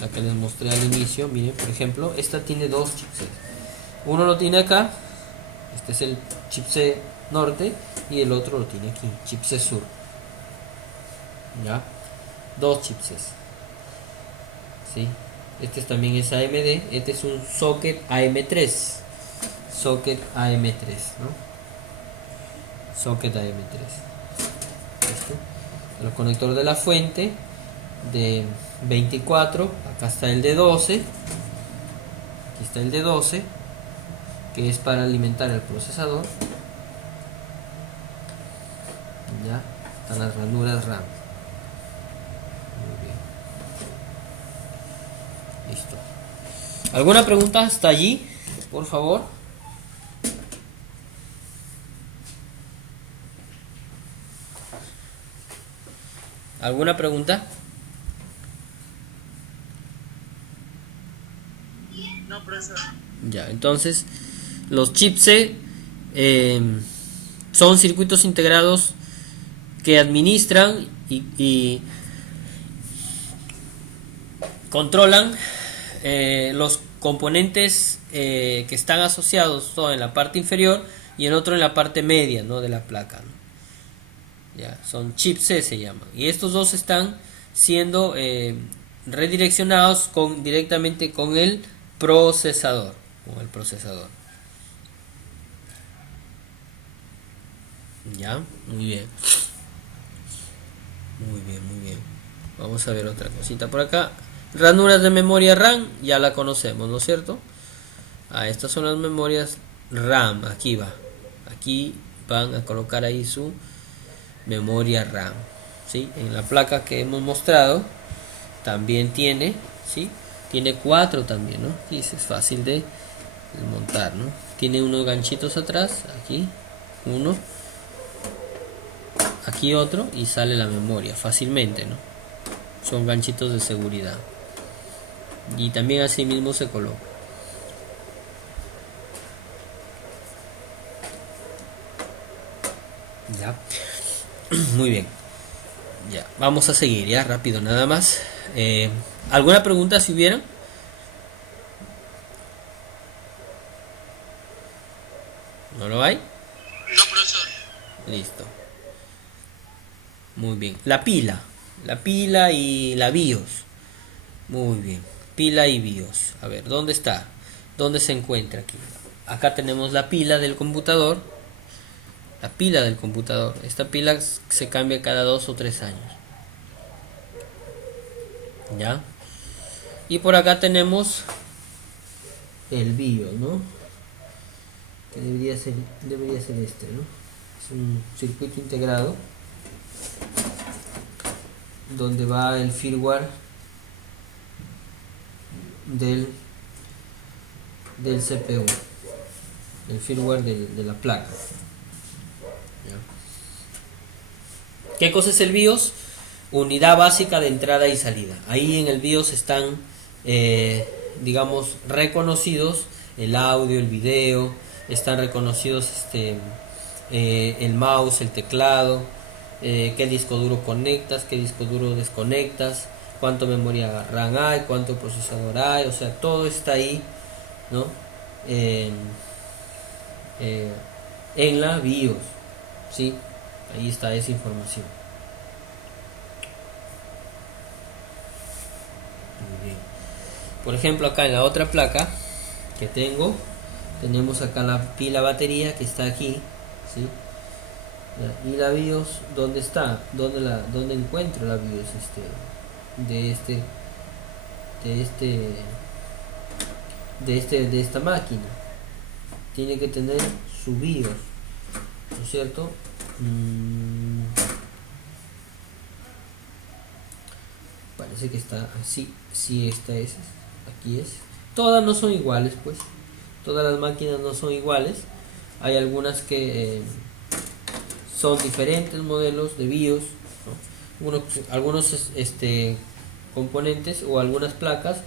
la que les mostré al inicio. Miren, por ejemplo, esta tiene dos chips C. Uno lo tiene acá, este es el chip C norte, y el otro lo tiene aquí, chip C sur. Ya, dos chips C. ¿Sí? Este también es AMD, este es un socket AM3. Socket AM3, ¿no? Socket AM3. El conector de la fuente de 24, acá está el de 12, aquí está el de 12, que es para alimentar el procesador. Ya están las ranuras RAM. Muy bien. ¿Alguna pregunta hasta allí? Por favor. ¿Alguna pregunta? No, profesor. Ya, entonces los chipset son circuitos integrados que administran y controlan los componentes que están asociados, todo en la parte inferior y en otro en la parte media, ¿no?, de la placa, ¿no? Ya, son chipset se llaman, y estos dos están siendo redireccionados directamente con el procesador, ya, muy bien, muy bien. Vamos a ver otra cosita por acá. Ranuras de memoria RAM, ya la conocemos, ¿no es cierto? Estas son las memorias RAM. Aquí van a colocar ahí su memoria RAM, ¿sí? En la placa que hemos mostrado también tiene, ¿sí? Tiene 4 también, ¿no? Y es fácil de desmontar, ¿no? Tiene unos ganchitos atrás, aquí uno, aquí otro, y sale la memoria fácilmente, ¿no? Son ganchitos de seguridad. Y también así mismo se coloca. Ya. Muy bien. Ya, vamos a seguir ya rápido nada más. ¿Alguna pregunta si hubiera? ¿No lo hay? No, profesor. Listo. Muy bien. La pila y la BIOS. Muy bien. Pila y BIOS. A ver, ¿dónde está? ¿Dónde se encuentra aquí? Acá tenemos la pila del computador. La pila del computador. Esta pila se cambia cada 2 o 3 años. ¿Ya? Y por acá tenemos el BIOS, ¿no? Que debería ser este, ¿no? Es un circuito integrado donde va el firmware del CPU, el firmware de la placa. ¿Ya? ¿Qué cosa es el BIOS? Unidad básica de entrada y salida. Ahí en el BIOS están, digamos, reconocidos el audio, el video, están reconocidos el mouse, el teclado, qué disco duro conectas, qué disco duro desconectas, cuánto memoria RAM hay, cuánto procesador hay, o sea, todo está ahí, ¿no? En la BIOS, ¿sí? Ahí está esa información. Muy bien. Por ejemplo, acá en la otra placa que tenemos acá la pila batería que está aquí, ¿sí? Y la BIOS, ¿dónde está? ¿Dónde encuentro la BIOS de esta máquina? Tiene que tener su BIOS, ¿no es cierto? Parece que está así. Sí, esta es. Aquí es. Todas no son iguales, pues. Todas las máquinas no son iguales. Hay algunas que son diferentes modelos de BIOS, ¿no? Algunos componentes o algunas placas,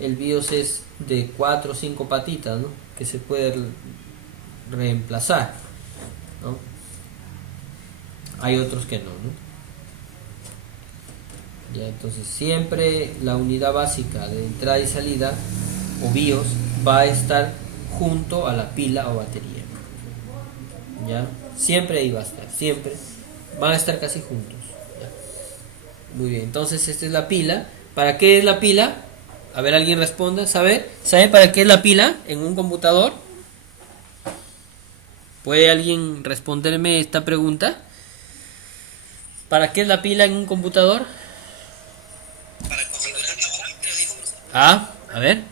el BIOS es de 4 o 5 patitas, ¿no? Que se puede reemplazar, ¿no? Hay otros que no, ¿no? Ya, entonces siempre la unidad básica de entrada y salida o BIOS va a estar junto a la pila o batería. ¿Ya? Siempre ahí va a estar, siempre van a estar casi juntos. ¿Ya? Muy bien, entonces esta es la pila. ¿Para qué es la pila? A ver, alguien responda. ¿Sabe para qué es la pila en un computador? ¿Puede alguien responderme esta pregunta? ¿Para qué es la pila en un computador? Para configurar la hora, creo dijo, profesor. A ver.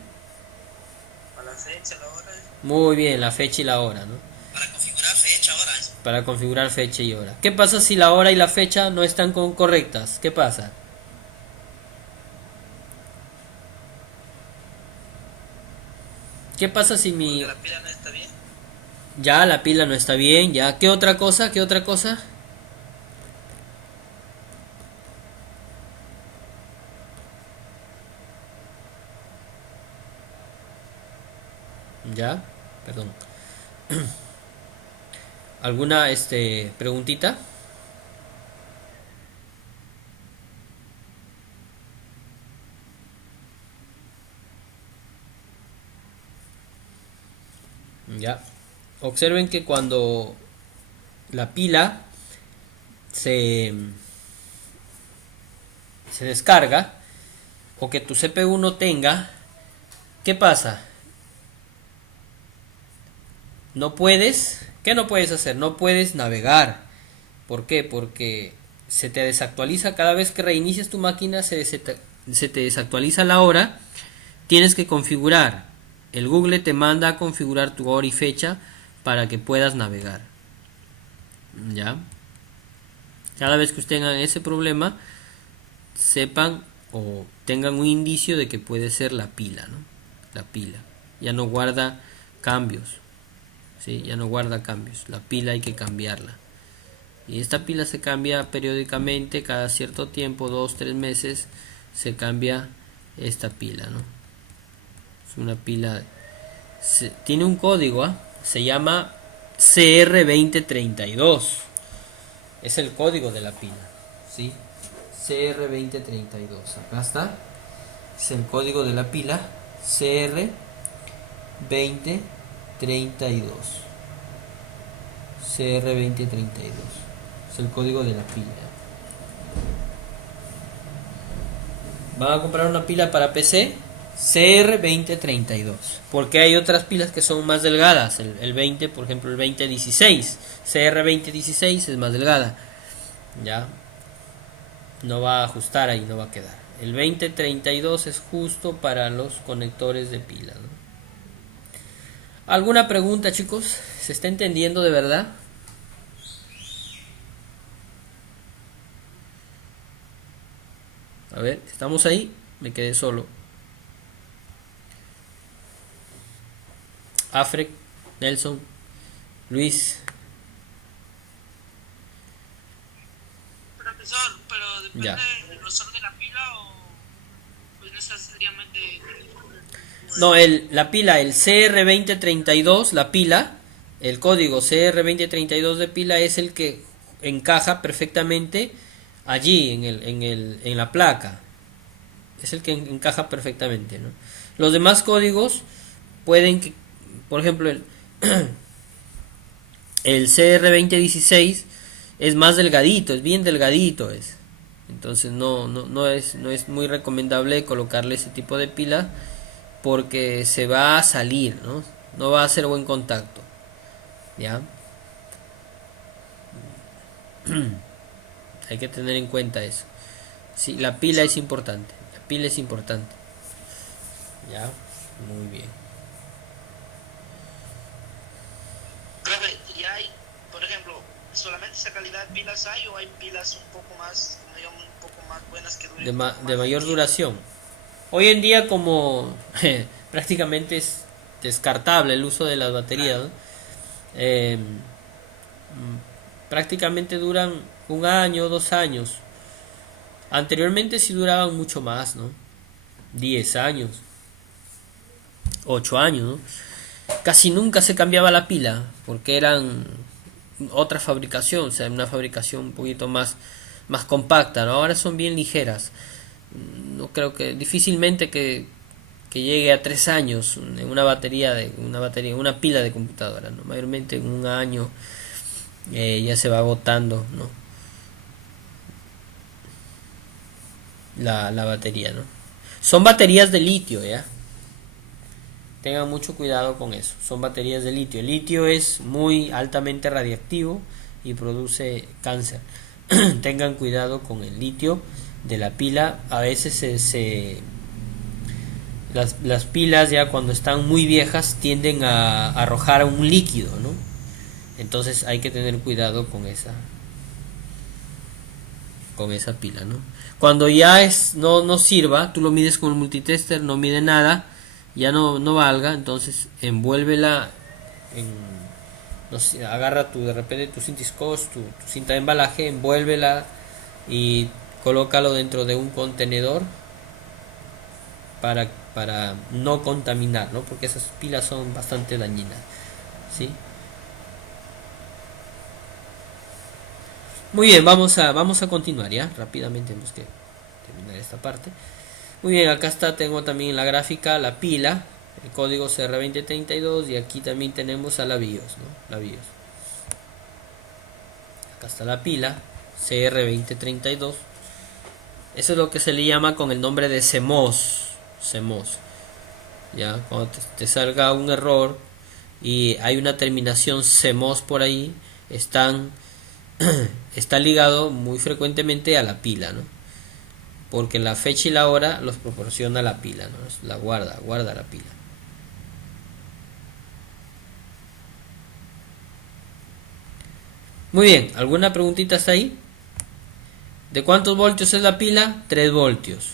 Para la fecha, la hora. Muy bien, la fecha y la hora, ¿no? Para configurar fecha, hora. Para configurar fecha y hora. ¿Qué pasa si la hora y la fecha no están correctas? ¿Qué pasa? ¿Qué pasa si mi... La pila no está bien. Ya, la pila no está bien, ya. ¿Qué otra cosa? ¿Qué otra cosa? Ya, perdón. ¿Alguna, preguntita? Ya. Observen que cuando la pila se, se descarga o que tu CPU no tenga, ¿qué pasa? No puedes, ¿qué no puedes hacer? No puedes navegar. ¿Por qué? Porque se te desactualiza cada vez que reinicias tu máquina, se te desactualiza la hora. Tienes que configurar. El Google te manda a configurar tu hora y fecha para que puedas navegar. ¿Ya? Cada vez que ustedes tengan ese problema, sepan o tengan un indicio de que puede ser la pila, ¿no? La pila. Ya no guarda cambios. ¿Sí? Ya no guarda cambios. La pila hay que cambiarla. Y esta pila se cambia periódicamente, cada cierto tiempo, 2-3 meses, se cambia esta pila, ¿no? Es una pila, tiene un código, ¿eh? Se llama CR2032. Es el código de la pila, ¿sí? CR2032. Acá está. Es el código de la pila CR2032. CR2032. Es el código de la pila. Van a comprar una pila para PC CR2032, porque hay otras pilas que son más delgadas. El 20, por ejemplo, el 2016, CR2016 es más delgada. Ya no va a ajustar ahí, no va a quedar. El 2032 es justo para los conectores de pila, ¿no? ¿Alguna pregunta, chicos? ¿Se está entendiendo de verdad? A ver, ¿estamos ahí? Me quedé solo. Afrek, Nelson, Luis. Profesor, pero depende Ya. del grosor de la pila o pues necesariamente. No, la pila, el CR2032, la pila, el código CR2032 de pila es el que encaja perfectamente allí en la placa. Es el que encaja perfectamente, ¿no? Los demás códigos pueden que, por ejemplo, el CR2016 es más delgadito, es bien delgadito, es. Entonces no es muy recomendable colocarle ese tipo de pila porque se va a salir, ¿no? No va a hacer buen contacto. ¿Ya? Hay que tener en cuenta eso. Sí, la pila es importante. La pila es importante. ¿Ya? Muy bien. Profe, ¿y hay, por ejemplo, solamente esa calidad de pilas hay o hay pilas un poco más, como digamos, un poco más buenas que duren un poco De más mayor tiempo? duración. Hoy en día como prácticamente es descartable el uso de las baterías, ¿no? Prácticamente duran 1 año, 2 años. Anteriormente sí duraban mucho más, ¿no? 10 años, 8 años, ¿no? Casi nunca se cambiaba la pila porque eran otra fabricación, o sea, una fabricación un poquito más compacta, ¿no? Ahora son bien ligeras. No creo que difícilmente que llegue a 3 años una pila de computadora, ¿no? Mayormente en 1 año ya se va agotando, ¿no? La batería, ¿no? Son baterías de litio, ¿ya? Tengan mucho cuidado con eso. Son baterías de litio. El litio es muy altamente radiactivo y produce cáncer. Tengan cuidado con el litio de la pila. A veces las pilas ya cuando están muy viejas tienden a arrojar un líquido, ¿no? Entonces hay que tener cuidado con esa pila, ¿no? Cuando ya no sirva, tú lo mides con el multitester, no mide nada, ya no valga, entonces envuélvela no sé, agarra de repente tu cinta scotch, tu cinta de embalaje, envuélvela y colócalo dentro de un contenedor para no contaminar, ¿no? Porque esas pilas son bastante dañinas, ¿sí? Muy bien, vamos a continuar ya, rápidamente tenemos que terminar esta parte. Muy bien, acá tengo también en la gráfica la pila, el código CR2032 y aquí también tenemos a la BIOS, ¿no? La BIOS. Acá está la pila CR2032. Eso es lo que se le llama con el nombre de CMOS. Ya, cuando te salga un error y hay una terminación CMOS por ahí, está ligado muy frecuentemente a la pila, ¿no? Porque la fecha y la hora los proporciona la pila, ¿no? La guarda la pila. Muy bien, ¿alguna preguntita hasta ahí? ¿De cuántos voltios es la pila? 3 voltios.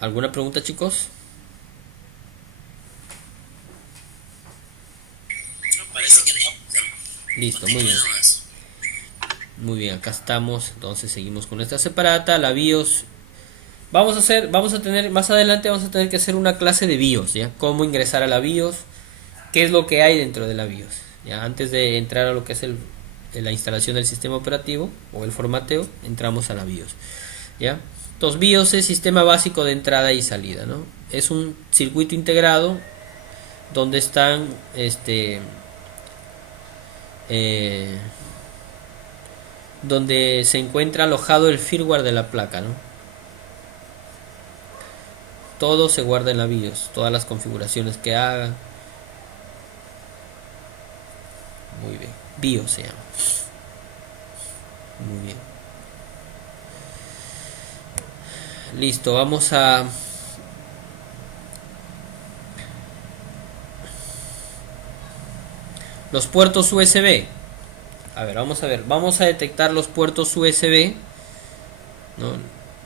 ¿Alguna pregunta, chicos? Parece que no. Listo, muy bien. Muy bien, acá estamos. Entonces seguimos con esta separata, la BIOS. Vamos a tener, más adelante vamos a tener que hacer una clase de BIOS, ¿ya? Cómo ingresar a la BIOS, qué es lo que hay dentro de la BIOS, ¿ya? Antes de entrar a lo que es la instalación del sistema operativo o el formateo, entramos a la BIOS, ¿ya? Entonces, BIOS es sistema básico de entrada y salida, ¿no? Es un circuito integrado donde están, donde se encuentra alojado el firmware de la placa, ¿no? Todo se guarda en la BIOS, todas las configuraciones que haga. Muy bien, BIOS se llama. Muy bien. Listo, vamos a los puertos USB. A ver, vamos a detectar los puertos USB, ¿no?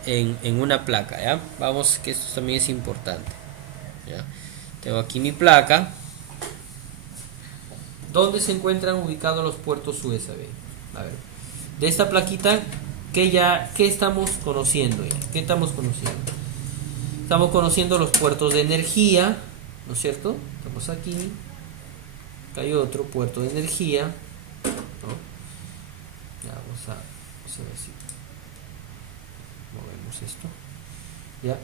en una placa, ¿ya? Vamos, que esto también es importante, ¿ya? Tengo aquí mi placa. ¿Dónde se encuentran ubicados los puertos USB? A ver, de esta plaquita, ¿qué estamos conociendo ya? ¿Qué estamos conociendo? Estamos conociendo los puertos de energía, ¿no es cierto? Estamos aquí. Acá hay otro puerto de energía, ¿no? Ya, vamos a ver si movemos esto. Ya.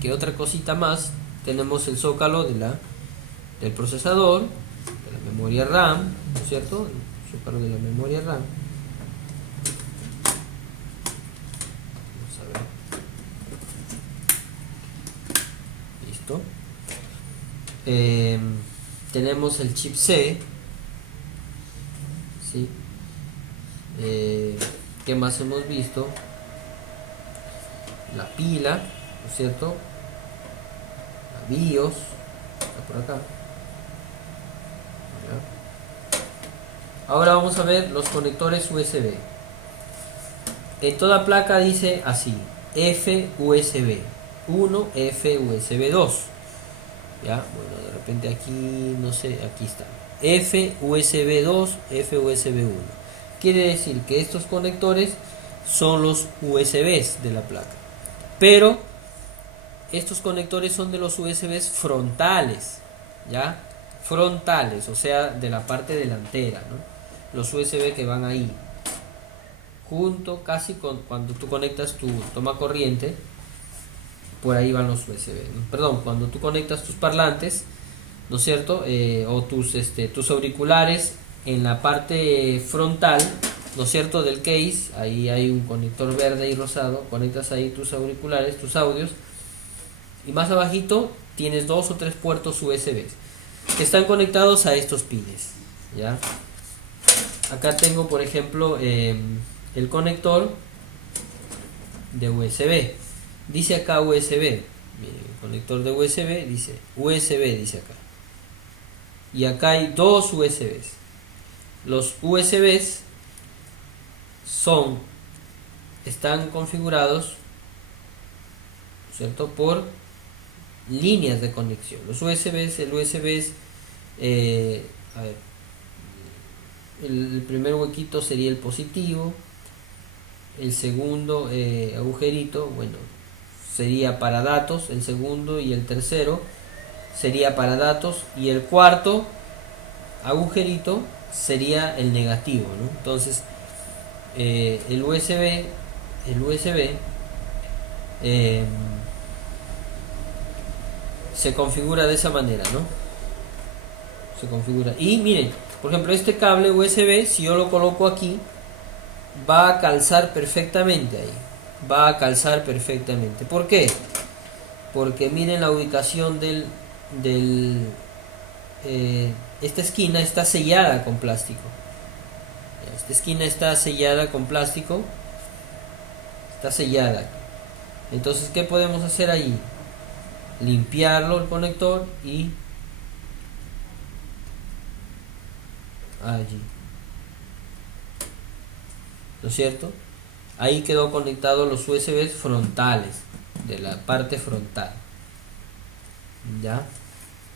¿Qué otra cosita más? Tenemos el zócalo del procesador, de la memoria RAM, ¿no es cierto? El zócalo de la memoria RAM. Vamos a ver. Listo. Tenemos el chip C, ¿sí? ¿Qué más hemos visto? La pila, ¿no es cierto? La BIOS está por acá. ¿Ya? Ahora vamos a ver los conectores USB. En toda placa dice así: FUSB 1, FUSB 2. Ya, bueno, de repente aquí, no sé, aquí está. FUSB 2, FUSB 1. Quiere decir que estos conectores son los USBs de la placa. Pero estos conectores son de los USBs frontales, ¿ya? Frontales, o sea, de la parte delantera, ¿no? Los USB que van ahí, junto casi con cuando tú conectas tu toma corriente, por ahí van los USB, ¿no? Perdón, cuando tú conectas tus parlantes, ¿no es cierto? O tus auriculares en la parte frontal, ¿no es cierto? Del case, ahí hay un conector verde y rosado, conectas ahí tus auriculares, tus audios, y más abajito tienes 2 o 3 puertos USB que están conectados a estos pines, ¿ya? Acá tengo, por ejemplo, el conector de USB. Dice acá USB. Miren, el conector de USB dice USB, dice acá. Y acá hay 2 USBs. Los USBs están configurados, ¿cierto?, por líneas de conexión. Los USBs, el USB es, a ver, el primer huequito sería el positivo, el segundo agujerito, bueno, sería para datos, el segundo y el tercero sería para datos, y el cuarto agujerito sería el negativo, ¿no? Entonces el USB se configura de esa manera, ¿no? Se configura. Y miren, por ejemplo, este cable USB, si yo lo coloco aquí, va a calzar perfectamente ahí. Va a calzar perfectamente. ¿Por qué? Porque miren la ubicación esta esquina está sellada con plástico. Esta esquina está sellada con plástico. Está sellada. Entonces, ¿qué podemos hacer ahí? Limpiarlo el conector y allí, ¿no es cierto? Ahí quedó conectado los USB frontales, de la parte frontal, ya.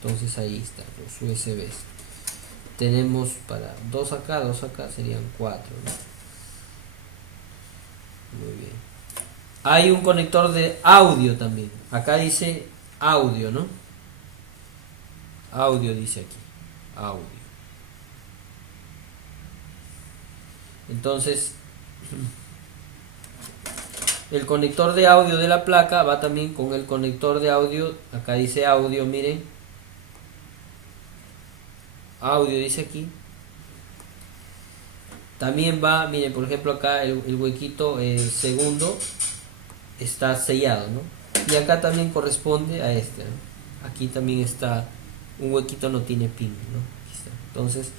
Entonces ahí están los USBs. Tenemos para dos acá serían 4, ¿no? Muy bien. Hay un conector de audio también. Acá dice audio, ¿no? Audio dice aquí. Audio. Entonces, el conector de audio de la placa va también con el conector de audio. Acá dice audio, miren. Audio dice aquí. También va, miren, por ejemplo acá el huequito segundo está sellado, ¿no? Y acá también corresponde a este, ¿no? Aquí también está un huequito, no tiene pin, ¿no? Aquí está. Entonces,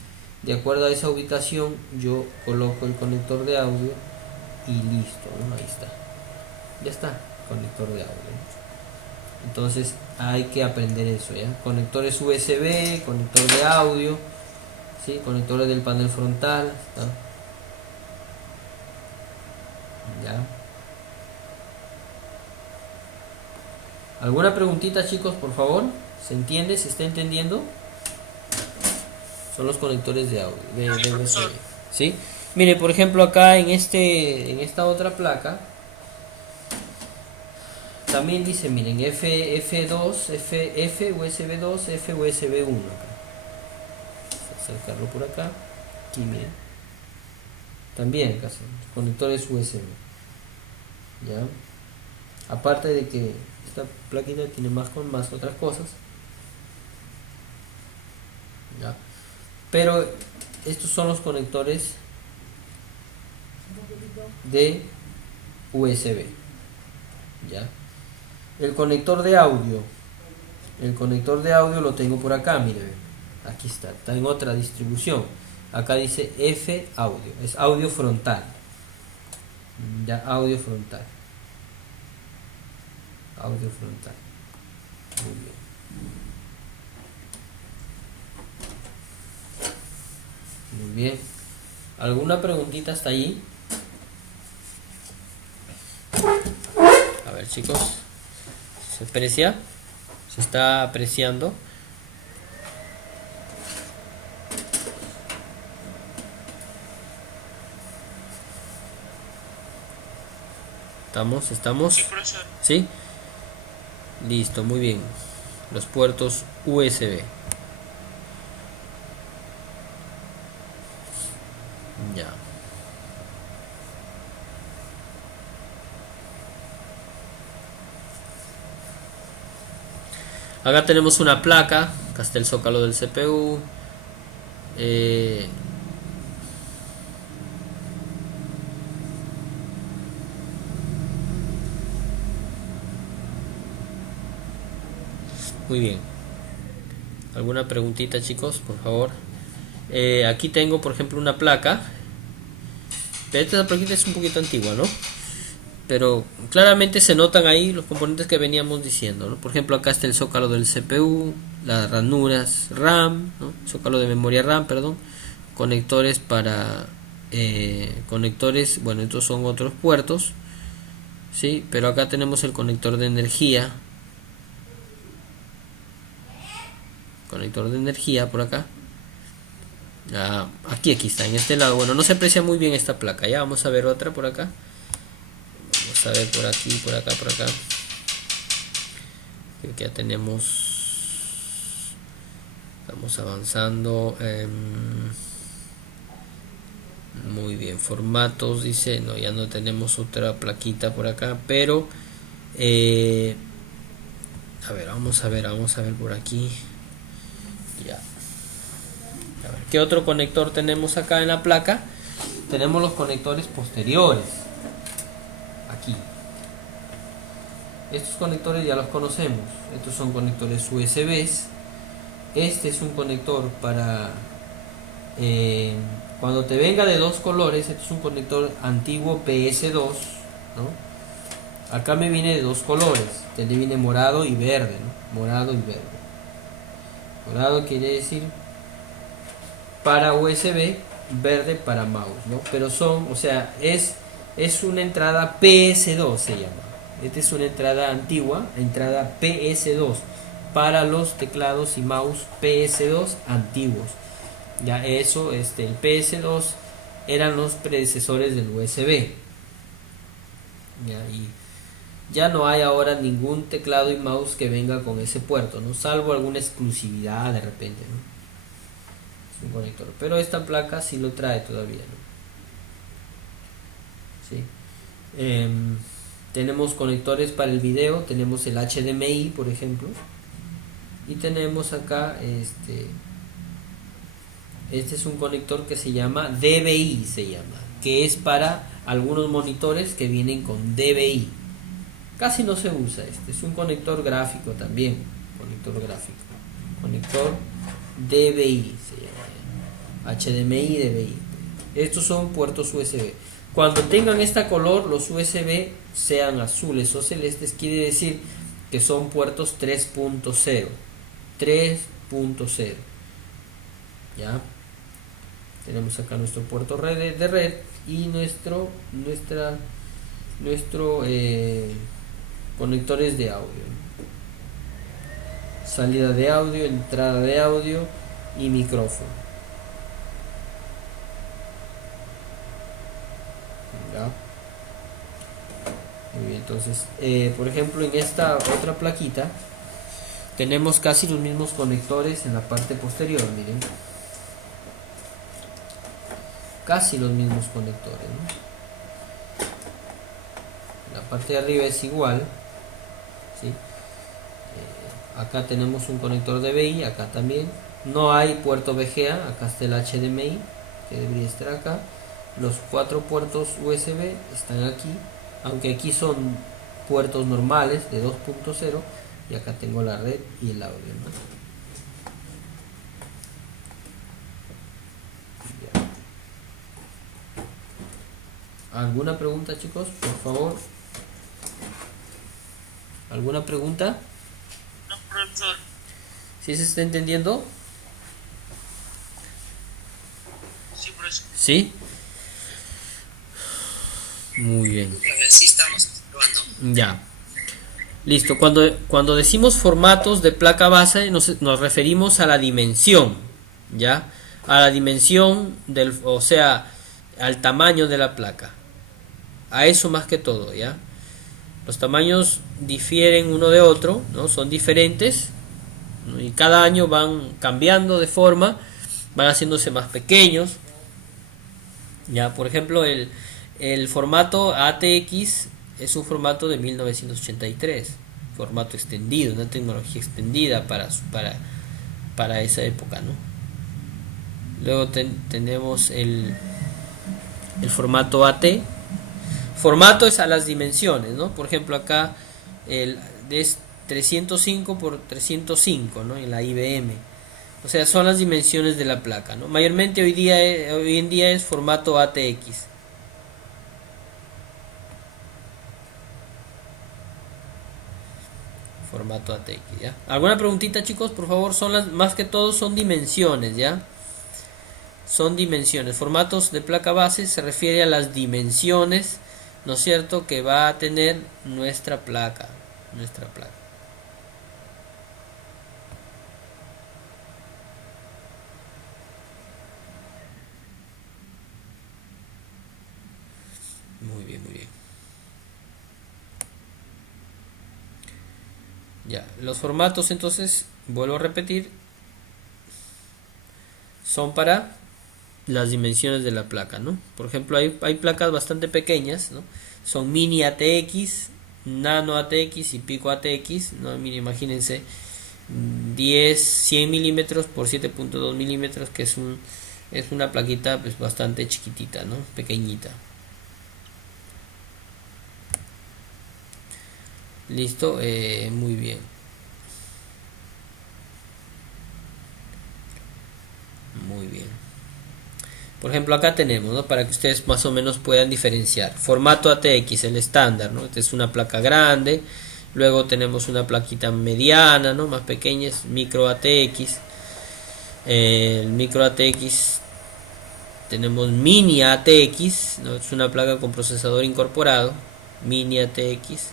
de acuerdo a esa ubicación, yo coloco el conector de audio y listo, ¿no? Ahí está. Ya está, conector de audio, ¿no? Entonces hay que aprender eso, ¿ya? Conectores USB, conector de audio, ¿sí? Conectores del panel frontal, ¿está? ¿Ya? ¿Alguna preguntita, chicos, por favor? ¿Se entiende? ¿Se está entendiendo? Son los conectores de audio, de USB, ¿sí? Mire, por ejemplo, acá en esta otra placa también dice, miren, F2, F USB 2, F USB 1. Vamos a acercarlo por acá. Aquí, miren. También acá son conectores USB. ¿Ya? Aparte de que esta plaquita tiene más otras cosas. ¿Ya? Pero estos son los conectores de USB. ¿Ya? El conector de audio lo tengo por acá, miren. Aquí está en otra distribución. Acá dice F audio, es audio frontal. Ya, audio frontal. Audio frontal. Muy bien. Muy bien. ¿Alguna preguntita hasta allí? A ver, chicos. ¿Se aprecia? ¿Se está apreciando? ¿Estamos? Sí, profesor. ¿Sí? Listo, muy bien. Los puertos USB. Ya. Acá tenemos una placa. Acá está el zócalo del CPU. Muy bien. ¿Alguna preguntita, chicos? Por favor. Aquí tengo, por ejemplo, una placa. Esta plaquita es un poquito antigua, ¿no? Pero claramente se notan ahí los componentes que veníamos diciendo, ¿no? Por ejemplo, acá está el zócalo del CPU, las ranuras RAM, ¿no? Zócalo de memoria RAM, perdón, conectores para conectores, bueno, estos son otros puertos, sí, pero acá tenemos el conector de energía, por acá. Aquí está, en este lado. Bueno, no se aprecia muy bien esta placa. Ya vamos a ver otra por acá. Vamos a ver por aquí, por acá, por acá. Creo que ya tenemos. Estamos avanzando. Muy bien, formatos, dice. No, ya no tenemos otra plaquita por acá, pero a ver, vamos a ver por aquí. Ya. A ver, ¿qué otro conector tenemos acá en la placa? Tenemos los conectores posteriores. Aquí. Estos conectores ya los conocemos. Estos son conectores USBs. Este es un conector para cuando te venga de dos colores. Este es un conector antiguo PS2, ¿no? Acá me viene de dos colores. Te le viene morado y verde, ¿no? Morado y verde. Morado quiere decir para USB, verde para mouse, ¿no? Pero son, o sea, es una entrada PS2 se llama. Esta es una entrada antigua, entrada PS2 para los teclados y mouse PS2 antiguos. Ya eso, el PS2 eran los predecesores del USB. Ya, y ya no hay ahora ningún teclado y mouse que venga con ese puerto, ¿no? Salvo alguna exclusividad de repente, ¿no? Es un conector, pero esta placa sí lo trae todavía, ¿no? Sí. Tenemos conectores para el video, tenemos el HDMI, por ejemplo, y tenemos acá este es un conector que se llama DVI, que es para algunos monitores que vienen con DVI. Casi no se usa es un conector gráfico también, conector DVI se llama, HDMI DVI. Estos son puertos USB. Cuando tengan este color, los USB sean azules o celestes, quiere decir que son puertos 3.0. Ya tenemos acá nuestro puerto de red y nuestro conectores de audio, salida de audio, entrada de audio y micrófono. ¿Ya? Muy bien, entonces por ejemplo en esta otra plaquita tenemos casi los mismos conectores en la parte posterior, miren, casi los mismos conectores, ¿no? La parte de arriba es igual, ¿sí? Acá tenemos un conector DVI, acá también no hay puerto VGA, acá está el HDMI que debería estar acá. Los 4 puertos USB están aquí, aunque aquí son puertos normales de 2.0, y acá tengo la red y el audio, ¿no? ¿Alguna pregunta, chicos? Por favor. ¿Alguna pregunta? No, profesor. ¿Sí se está entendiendo? Sí, profesor. ¿Sí? Muy bien. Sí, estamos probando. Ya. Listo. Cuando decimos formatos de placa base, nos referimos a la dimensión, ¿ya? A la dimensión o sea, al tamaño de la placa. A eso más que todo, ¿ya? Los tamaños difieren uno de otro, ¿no? Son diferentes, ¿no? Y cada año van cambiando de forma, van haciéndose más pequeños. Ya, por ejemplo, el formato ATX es un formato de 1983, formato extendido, una tecnología extendida para esa época, ¿no? Luego tenemos el formato AT. Formato es a las dimensiones, ¿no? Por ejemplo, acá es 305 por 305, ¿no? En la IBM. O sea, son las dimensiones de la placa, ¿no? Mayormente hoy en día es formato ATX. Formato ATX, ¿ya? ¿Alguna preguntita, chicos? Por favor, más que todo son dimensiones, ¿ya? son dimensiones. Formatos de placa base se refiere a las dimensiones, ¿no es cierto?, que va a tener nuestra placa. Muy bien, muy bien. Ya, los formatos entonces, vuelvo a repetir, son para las dimensiones de la placa, ¿no? Por ejemplo, hay placas bastante pequeñas, ¿no? Son mini ATX, nano ATX y pico ATX, ¿no? Mire, imagínense 100 milímetros por 7.2 milímetros, que es una plaquita pues bastante chiquitita, ¿no? Pequeñita. Listo, muy bien. Muy bien. Por ejemplo, acá tenemos, ¿no?, para que ustedes más o menos puedan diferenciar. Formato ATX, el estándar, ¿no? Esta es una placa grande. Luego tenemos una plaquita mediana, ¿no?, más pequeña, es micro ATX. El micro ATX tenemos mini ATX, ¿no? Es una placa con procesador incorporado, mini ATX.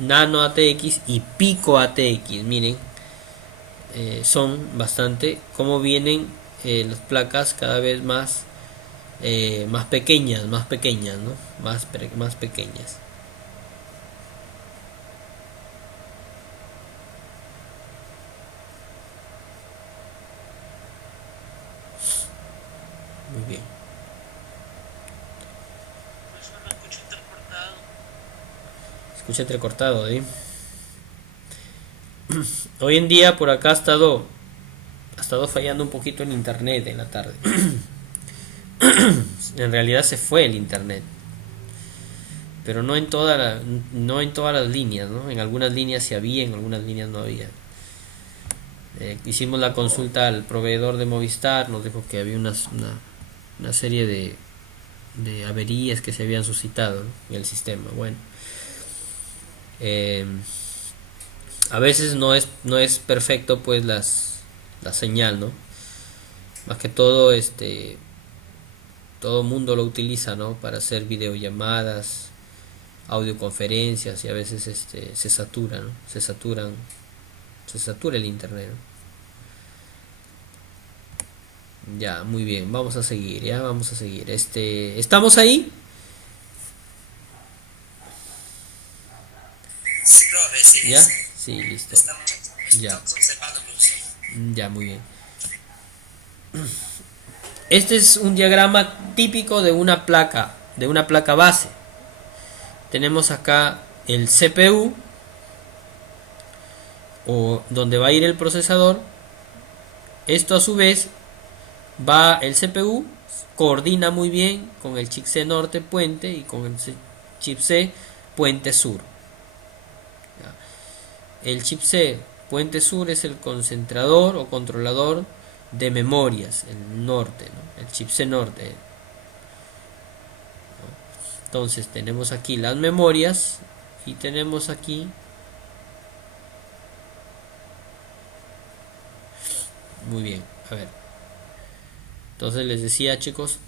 Nano ATX y pico ATX. Miren, son bastante como vienen las placas cada vez más pequeñas, ¿no? Más pequeñas. Muy bien. Eso lo escucho intercortado. Escucha entrecortado, ¿eh? Hoy en día por acá ha estado fallando un poquito el internet en la tarde. En realidad se fue el internet, pero no en todas las líneas, ¿no? En algunas líneas sí había, en algunas líneas no había. Hicimos la consulta al proveedor de Movistar, nos dijo que había una serie de averías que se habían suscitado, ¿no?, en el sistema. Bueno, a veces no es perfecto pues la señal, ¿no? Más que todo todo mundo lo utiliza, ¿no?, para hacer videollamadas, audioconferencias, y a veces se satura, ¿no? Se satura el internet, ¿no? Ya, muy bien, vamos a seguir. ¿Estamos ahí? Sí, profe, sí. ¿Ya? Sí, listo. Estamos Ya. observando, profesor. Ya, muy bien. Este es un diagrama típico de una placa base. Tenemos acá el CPU, o donde va a ir el procesador. Esto a su vez el CPU coordina muy bien con el chip C norte puente y con el chip C puente sur. El chip C puente sur es el concentrador o controlador de memorias, el norte, ¿no?, el chip C norte. Entonces tenemos aquí las memorias y tenemos aquí muy bien, a ver. Entonces les decía, chicos,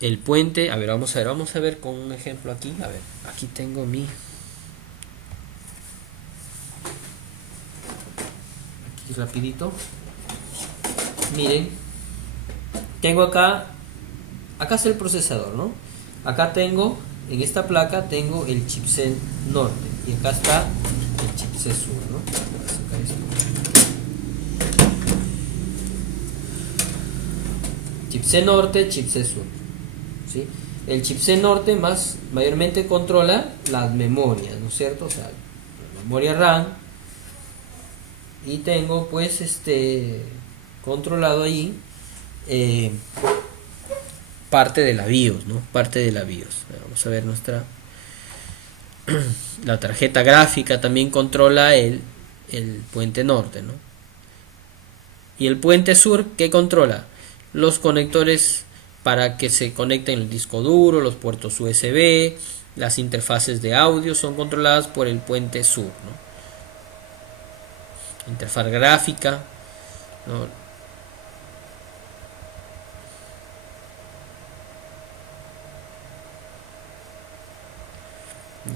el puente, a ver, vamos a ver con un ejemplo aquí. A ver, aquí tengo aquí rapidito. Miren, tengo acá es el procesador, ¿no? Acá tengo, en esta placa tengo el chip C norte y acá está el chip C sur, ¿no? Chip C norte, chip C sur, ¿sí? El chip C norte mayormente controla las memorias, ¿no es cierto? O sea, la memoria RAM, y tengo pues controlado ahí parte de la BIOS, ¿no? Parte de la BIOS. Vamos a ver la tarjeta gráfica también controla el puente norte, ¿no? Y el puente sur, ¿qué controla? Los conectores para que se conecten el disco duro, los puertos USB, las interfaces de audio son controladas por el puente sur, ¿no? Interfaz gráfica, ¿no?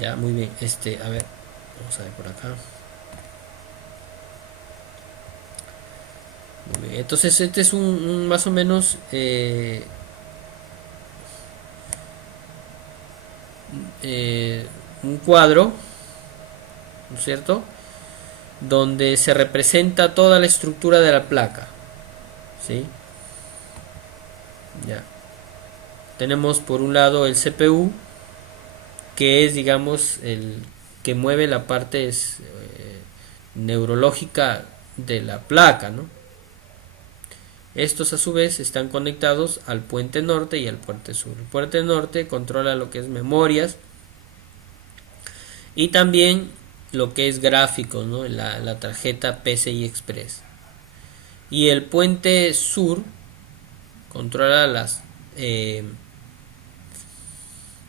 Ya, muy bien. A ver, vamos a ver por acá. Muy bien. Entonces, este es un más o menos un cuadro, ¿no es cierto? Donde se representa toda la estructura de la placa, ¿sí? Ya. Tenemos por un lado el CPU, que es, digamos, el que mueve la parte neurológica de la placa, ¿no? Estos a su vez están conectados al puente norte y al puente sur. El puente norte controla lo que es memorias y también lo que es gráficos, ¿no? La tarjeta PCI Express. Y el puente sur controla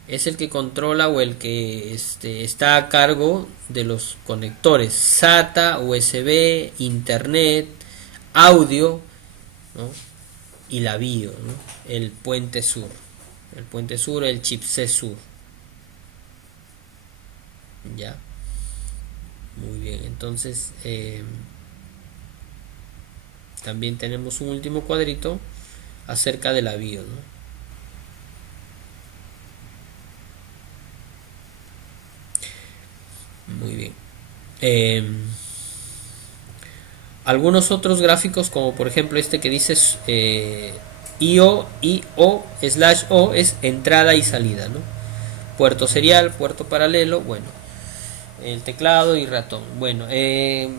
es el que controla o el que está a cargo de los conectores SATA, USB, internet, audio, ¿no? Y la BIO, ¿no? El puente sur, el chipset sur. Ya, muy bien. Entonces también tenemos un último cuadrito acerca de la BIO, ¿no? Muy bien. Algunos otros gráficos, como por ejemplo este que dice IO/O es entrada y salida, ¿no? Puerto serial, puerto paralelo, bueno, el teclado y ratón. Bueno, de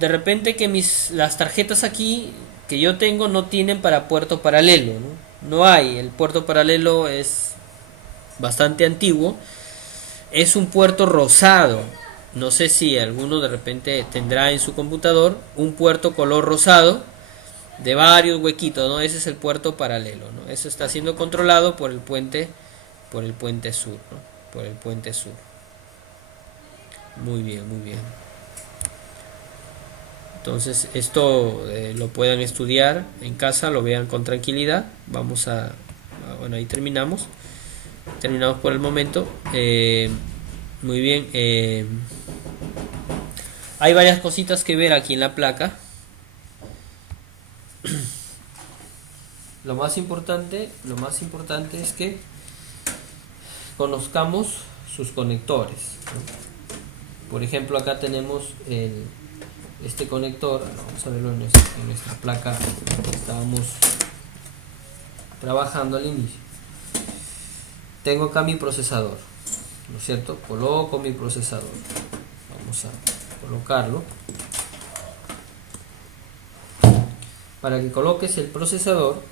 repente que las tarjetas aquí que yo tengo no tienen para puerto paralelo, ¿no? No hay, el puerto paralelo es bastante antiguo, es un puerto rosado. No sé si alguno de repente tendrá en su computador un puerto color rosado de varios huequitos, ¿no? Ese es el puerto paralelo, ¿no? Eso está siendo controlado por el puente sur, ¿no? Por el puente sur. Muy bien, muy bien. Entonces esto lo puedan estudiar en casa, lo vean con tranquilidad. Bueno, ahí terminamos por el momento. Muy bien. Hay varias cositas que ver aquí en la placa. Lo más importante es que conozcamos sus conectores, ¿no? Por ejemplo, acá tenemos este conector. Vamos a verlo en nuestra placa que estábamos trabajando al inicio. Tengo acá mi procesador, ¿no es cierto? Coloco mi procesador. Vamos a colocarlo. Para que coloques el procesador,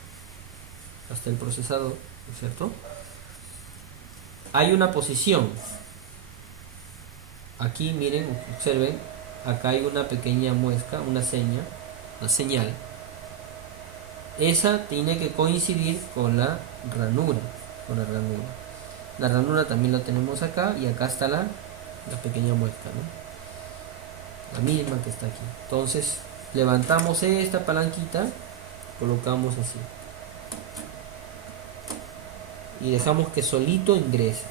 hasta el procesador, ¿no es cierto? Hay una posición. Aquí miren, observen, acá hay una pequeña muesca, una señal. Esa tiene que coincidir con la ranura. La ranura también la tenemos acá y acá está la pequeña muesca, ¿no? La misma que está aquí. Entonces levantamos esta palanquita, colocamos así y dejamos que solito ingrese.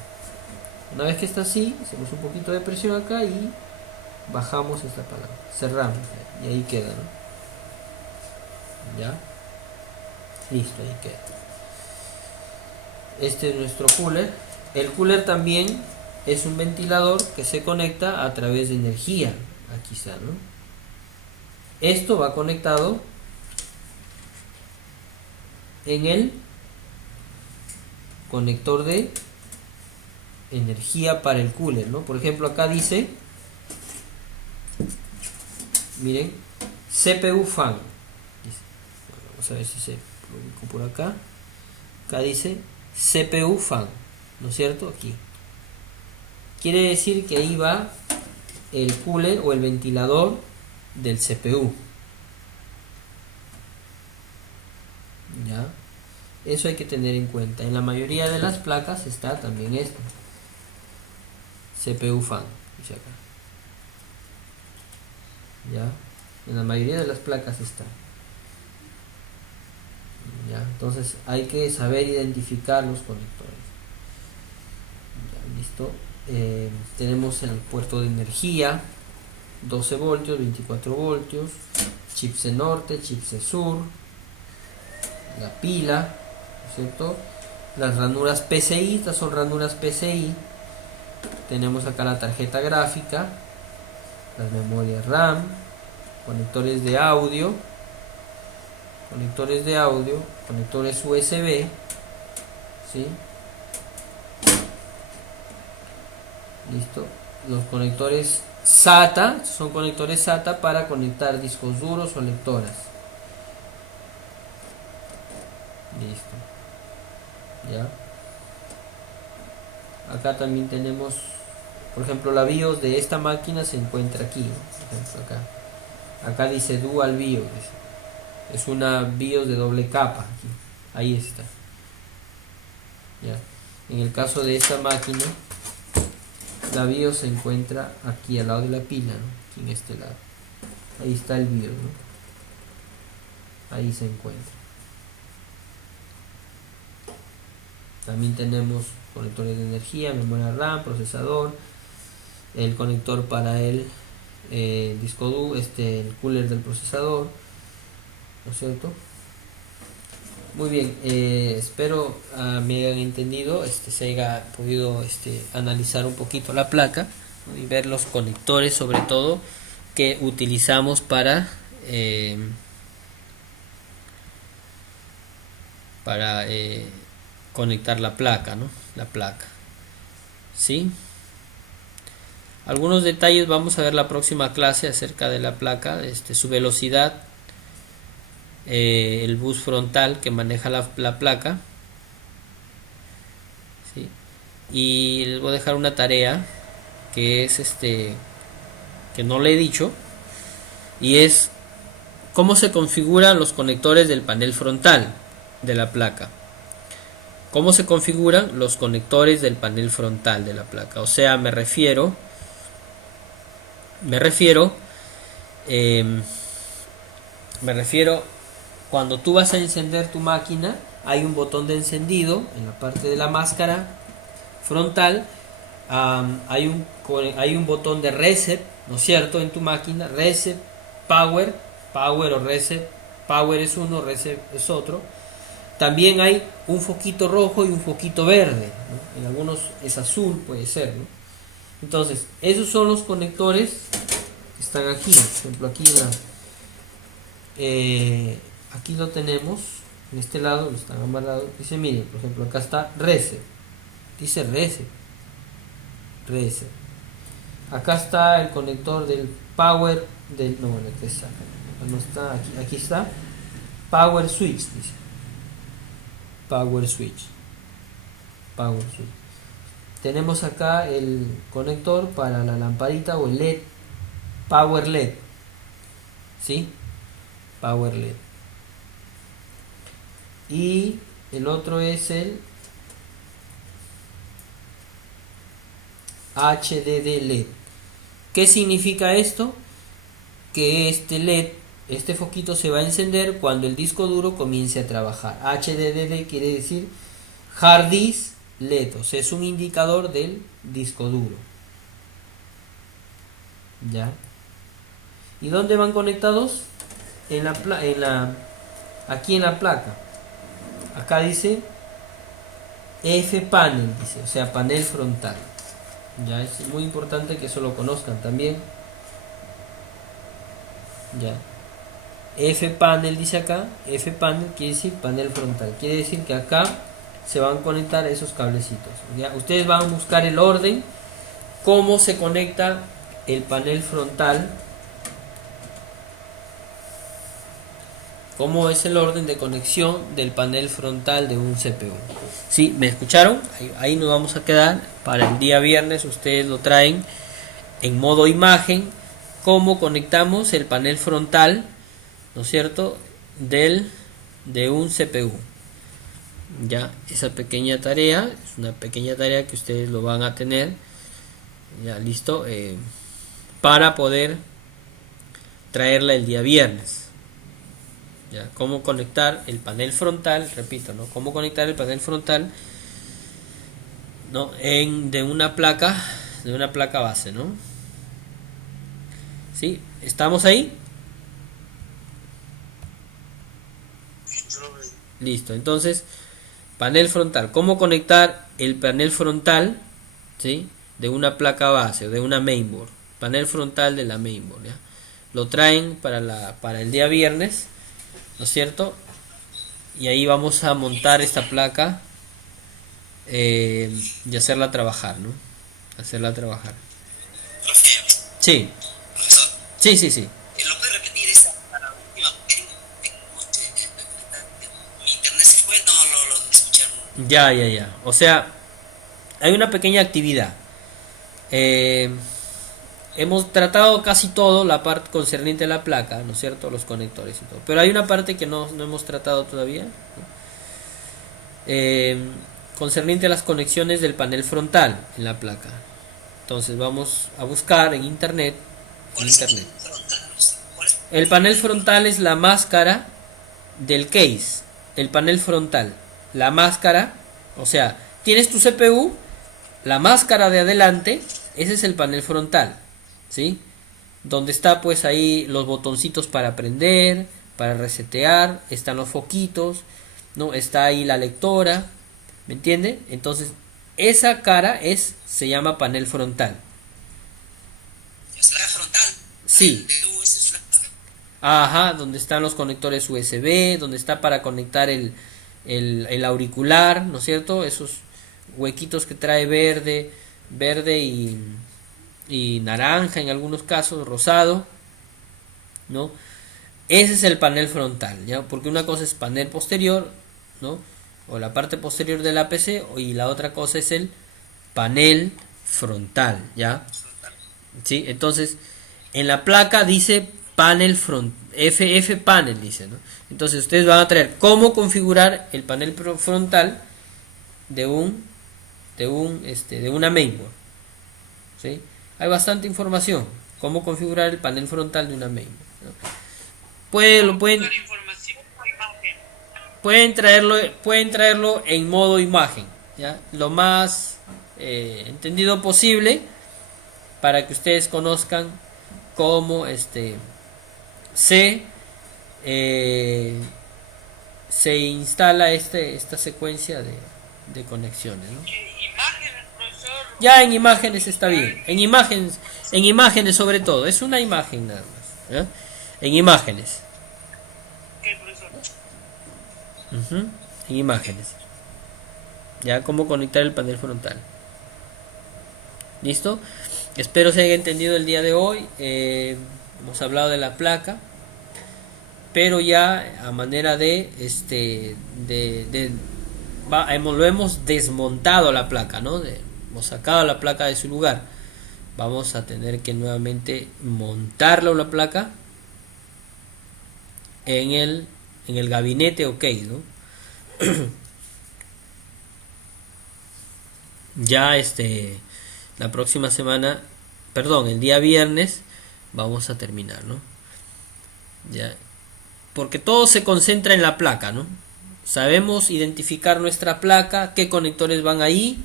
Una vez que está así, hacemos un poquito de presión acá y bajamos esta palanca, cerramos y ahí queda, ¿no? Ya, listo, ahí queda. Este es nuestro cooler. El cooler también es un ventilador que se conecta a través de energía. Aquí está, ¿no? Esto va conectado en el conector de energía para el cooler, ¿no? Por ejemplo, acá dice, miren, CPU fan. Vamos a ver si se lo ubico por acá. Acá dice CPU fan, ¿no es cierto? Aquí. Quiere decir que ahí va el cooler o el ventilador del CPU. ¿Ya? Eso hay que tener en cuenta. En la mayoría de las placas está también esto. CPU fan, dice acá. ¿Ya? En la mayoría de las placas está. Entonces hay que saber identificar los conectores. Ya, listo. Tenemos el puerto de energía, 12 voltios, 24 voltios, chips de norte, chips de sur, la pila, ¿no es cierto? Las ranuras PCI, estas son ranuras PCI. Tenemos acá la tarjeta gráfica, las memorias RAM, conectores de audio, conectores USB, ¿sí? Listo. Los conectores SATA, son conectores SATA para conectar discos duros o lectoras. Listo. Ya. Acá también tenemos, por ejemplo, la BIOS de esta máquina se encuentra aquí, ¿no? Por ejemplo, acá dice Dual BIOS, es una BIOS de doble capa, aquí. Ahí está. Ya. En el caso de esta máquina, la BIOS se encuentra aquí al lado de la pila, ¿no? Aquí en este lado. Ahí está el BIOS, ¿no? Ahí se encuentra. También tenemos conectores de energía, memoria RAM, procesador, el conector para el disco duro, el cooler del procesador, ¿no es cierto? Muy bien, espero me hayan entendido, se haya podido analizar un poquito la placa, ¿no? Y ver los conectores sobre todo que utilizamos para conectar la placa, ¿no? La placa, ¿sí? Algunos detalles vamos a ver la próxima clase acerca de la placa, su velocidad, el bus frontal que maneja la placa, ¿sí? Y les voy a dejar una tarea que es que no le he dicho, y es cómo se configuran los conectores del panel frontal de la placa. ¿Cómo se configuran los conectores del panel frontal de la placa? O sea, me refiero cuando tú vas a encender tu máquina, hay un botón de encendido en la parte de la máscara frontal, hay un botón de reset, ¿no es cierto? En tu máquina, reset, power o reset, power es uno, reset es otro. También hay un foquito rojo y un foquito verde, ¿no? En algunos es azul, puede ser, ¿no? Entonces, esos son los conectores que están aquí. Por ejemplo, aquí lo tenemos, en este lado, lo están amarrados. Dice, miren, por ejemplo, acá está reset. Dice reset. Acá está el conector del power no, bueno, aquí está. No está aquí está. Power switch, dice. Power switch. Tenemos acá el conector para la lamparita o el LED, Power LED, ¿sí? Power LED. Y el otro es el HDD LED. ¿Qué significa esto? Que este LED, este foquito se va a encender cuando el disco duro comience a trabajar. HDD quiere decir Hard Disk LED, o sea, es un indicador del disco duro. ¿Ya? ¿Y dónde van conectados? Aquí en la placa. Acá dice F panel, dice, o sea, panel frontal. Ya, es muy importante que eso lo conozcan también. Ya. F panel dice acá, F panel quiere decir panel frontal. Quiere decir que acá se van a conectar esos cablecitos. ¿Ya? Ustedes van a buscar el orden, cómo se conecta el panel frontal, cómo es el orden de conexión del panel frontal de un CPU. ¿Sí? ¿Me escucharon? Ahí nos vamos a quedar. Para el día viernes ustedes lo traen en modo imagen, cómo conectamos el panel frontal, ¿no es cierto?, de un CPU. Ya, esa pequeña tarea es una pequeña tarea que ustedes lo van a tener, ya listo, para poder traerla el día viernes. ¿ya? Cómo conectar el panel frontal, repito, ¿no? Cómo conectar el panel frontal, ¿no? De una placa base, ¿no? ¿Sí? ¿Estamos ahí? Listo, entonces, panel frontal. ¿Cómo conectar el panel frontal, ¿sí? De una placa base o de una mainboard? Panel frontal de la mainboard, ¿ya? Lo traen para el día viernes, ¿no es cierto? Y ahí vamos a montar esta placa y hacerla trabajar, ¿no? Hacerla trabajar. Profe, Sí, profesor, sí. ¿lo puede repetir esa para la última? Mi internet se fue, no lo escucharon. Ya. O sea, hay una pequeña actividad. Hemos tratado casi todo, la parte concerniente a la placa, ¿no es cierto? Los conectores y todo. Pero hay una parte que no hemos tratado todavía, ¿no? Concerniente a las conexiones del panel frontal en la placa. Entonces vamos a buscar en internet. ¿Cuál es el frontal? ¿Cuál es? El panel frontal es la máscara del case. El panel frontal, la máscara, o sea, tienes tu CPU, la máscara de adelante, ese es el panel frontal, ¿sí? Donde está pues ahí los botoncitos para prender, para resetear, están los foquitos, ¿no? Está ahí la lectora, ¿me entiende? Entonces, esa cara se llama panel frontal. Es la frontal. Sí. Esa es la- Ajá, donde están los conectores USB, donde está para conectar el auricular, ¿no es cierto? Esos huequitos que trae verde y naranja en algunos casos, rosado, ¿no? Ese es el panel frontal, ¿ya? Porque una cosa es panel posterior, ¿no? O la parte posterior de la PC, y la otra cosa es el panel frontal, ¿ya? ¿Sí? Entonces, en la placa dice panel front, FF panel dice, ¿no? Entonces ustedes van a traer cómo configurar el panel frontal de una mainboard, ¿sí? Hay bastante información, cómo configurar el panel frontal de una mainboard, ¿no? Pueden traerlo en modo imagen, ¿ya? Lo más entendido posible, para que ustedes conozcan cómo se instala esta secuencia de conexiones, ¿no? Ya en imágenes está bien, en imágenes sobre todo, es una imagen nada más, ¿ya? En imágenes. Ujú, en imágenes. Ya, cómo conectar el panel frontal. ¿Listo? Espero se haya entendido el día de hoy. Hemos hablado de la placa, pero ya a manera lo hemos desmontado la placa, ¿no? Hemos sacado la placa de su lugar. Vamos a tener que nuevamente montarlo la placa en el gabinete OK, ¿no? Ya la próxima semana, perdón, el día viernes vamos a terminar, ¿no? Ya, porque todo se concentra en la placa, ¿no? Sabemos identificar nuestra placa, qué conectores van ahí,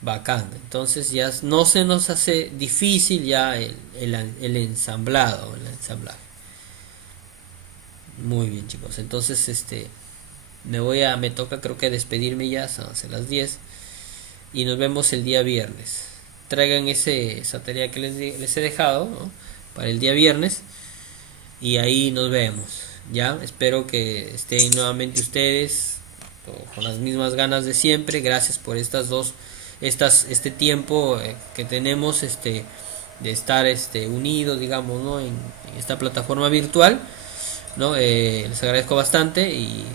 bacán. Entonces ya no se nos hace difícil ya el ensamblado, el ensamblaje. Muy bien, chicos. Entonces me toca creo que despedirme ya, son las 10 y nos vemos el día viernes. Traigan esa tarea que les he dejado, ¿no? Para el día viernes, y ahí nos vemos. Ya, espero que estén nuevamente ustedes con las mismas ganas de siempre. Gracias por este tiempo que tenemos de estar unidos, digamos, ¿no? en esta plataforma virtual, ¿no? Les agradezco bastante, y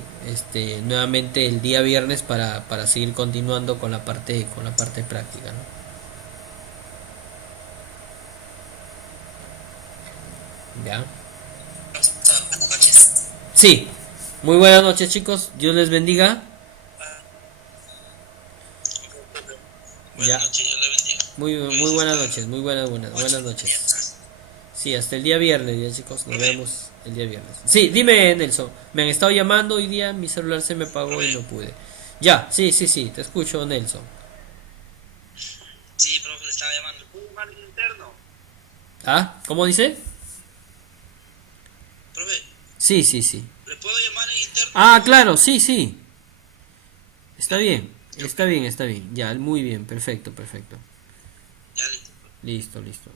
nuevamente el día viernes para seguir continuando con la parte práctica, ¿no? Ya. Buenas noches. Sí, muy buenas noches, chicos, Dios les bendiga. Ya. Buenas noches, Dios le bendiga. Muy buenas noches, buenas noches. Sí, hasta el día viernes, ya, chicos, nos vemos El día viernes. Sí, dime, Nelson. Me han estado llamando hoy día, mi celular se me apagó y no pude. Ya, sí, sí, sí, te escucho, Nelson. Sí, profe, le estaba llamando. ¿Puedo llamar en interno? ¿Ah? ¿Cómo dice? Profe, Sí, sí, sí. ¿le puedo llamar en interno? Ah, claro, sí, sí. Está bien, está bien, está bien. Ya, muy bien, perfecto, perfecto. Ya listo. Listo, listo.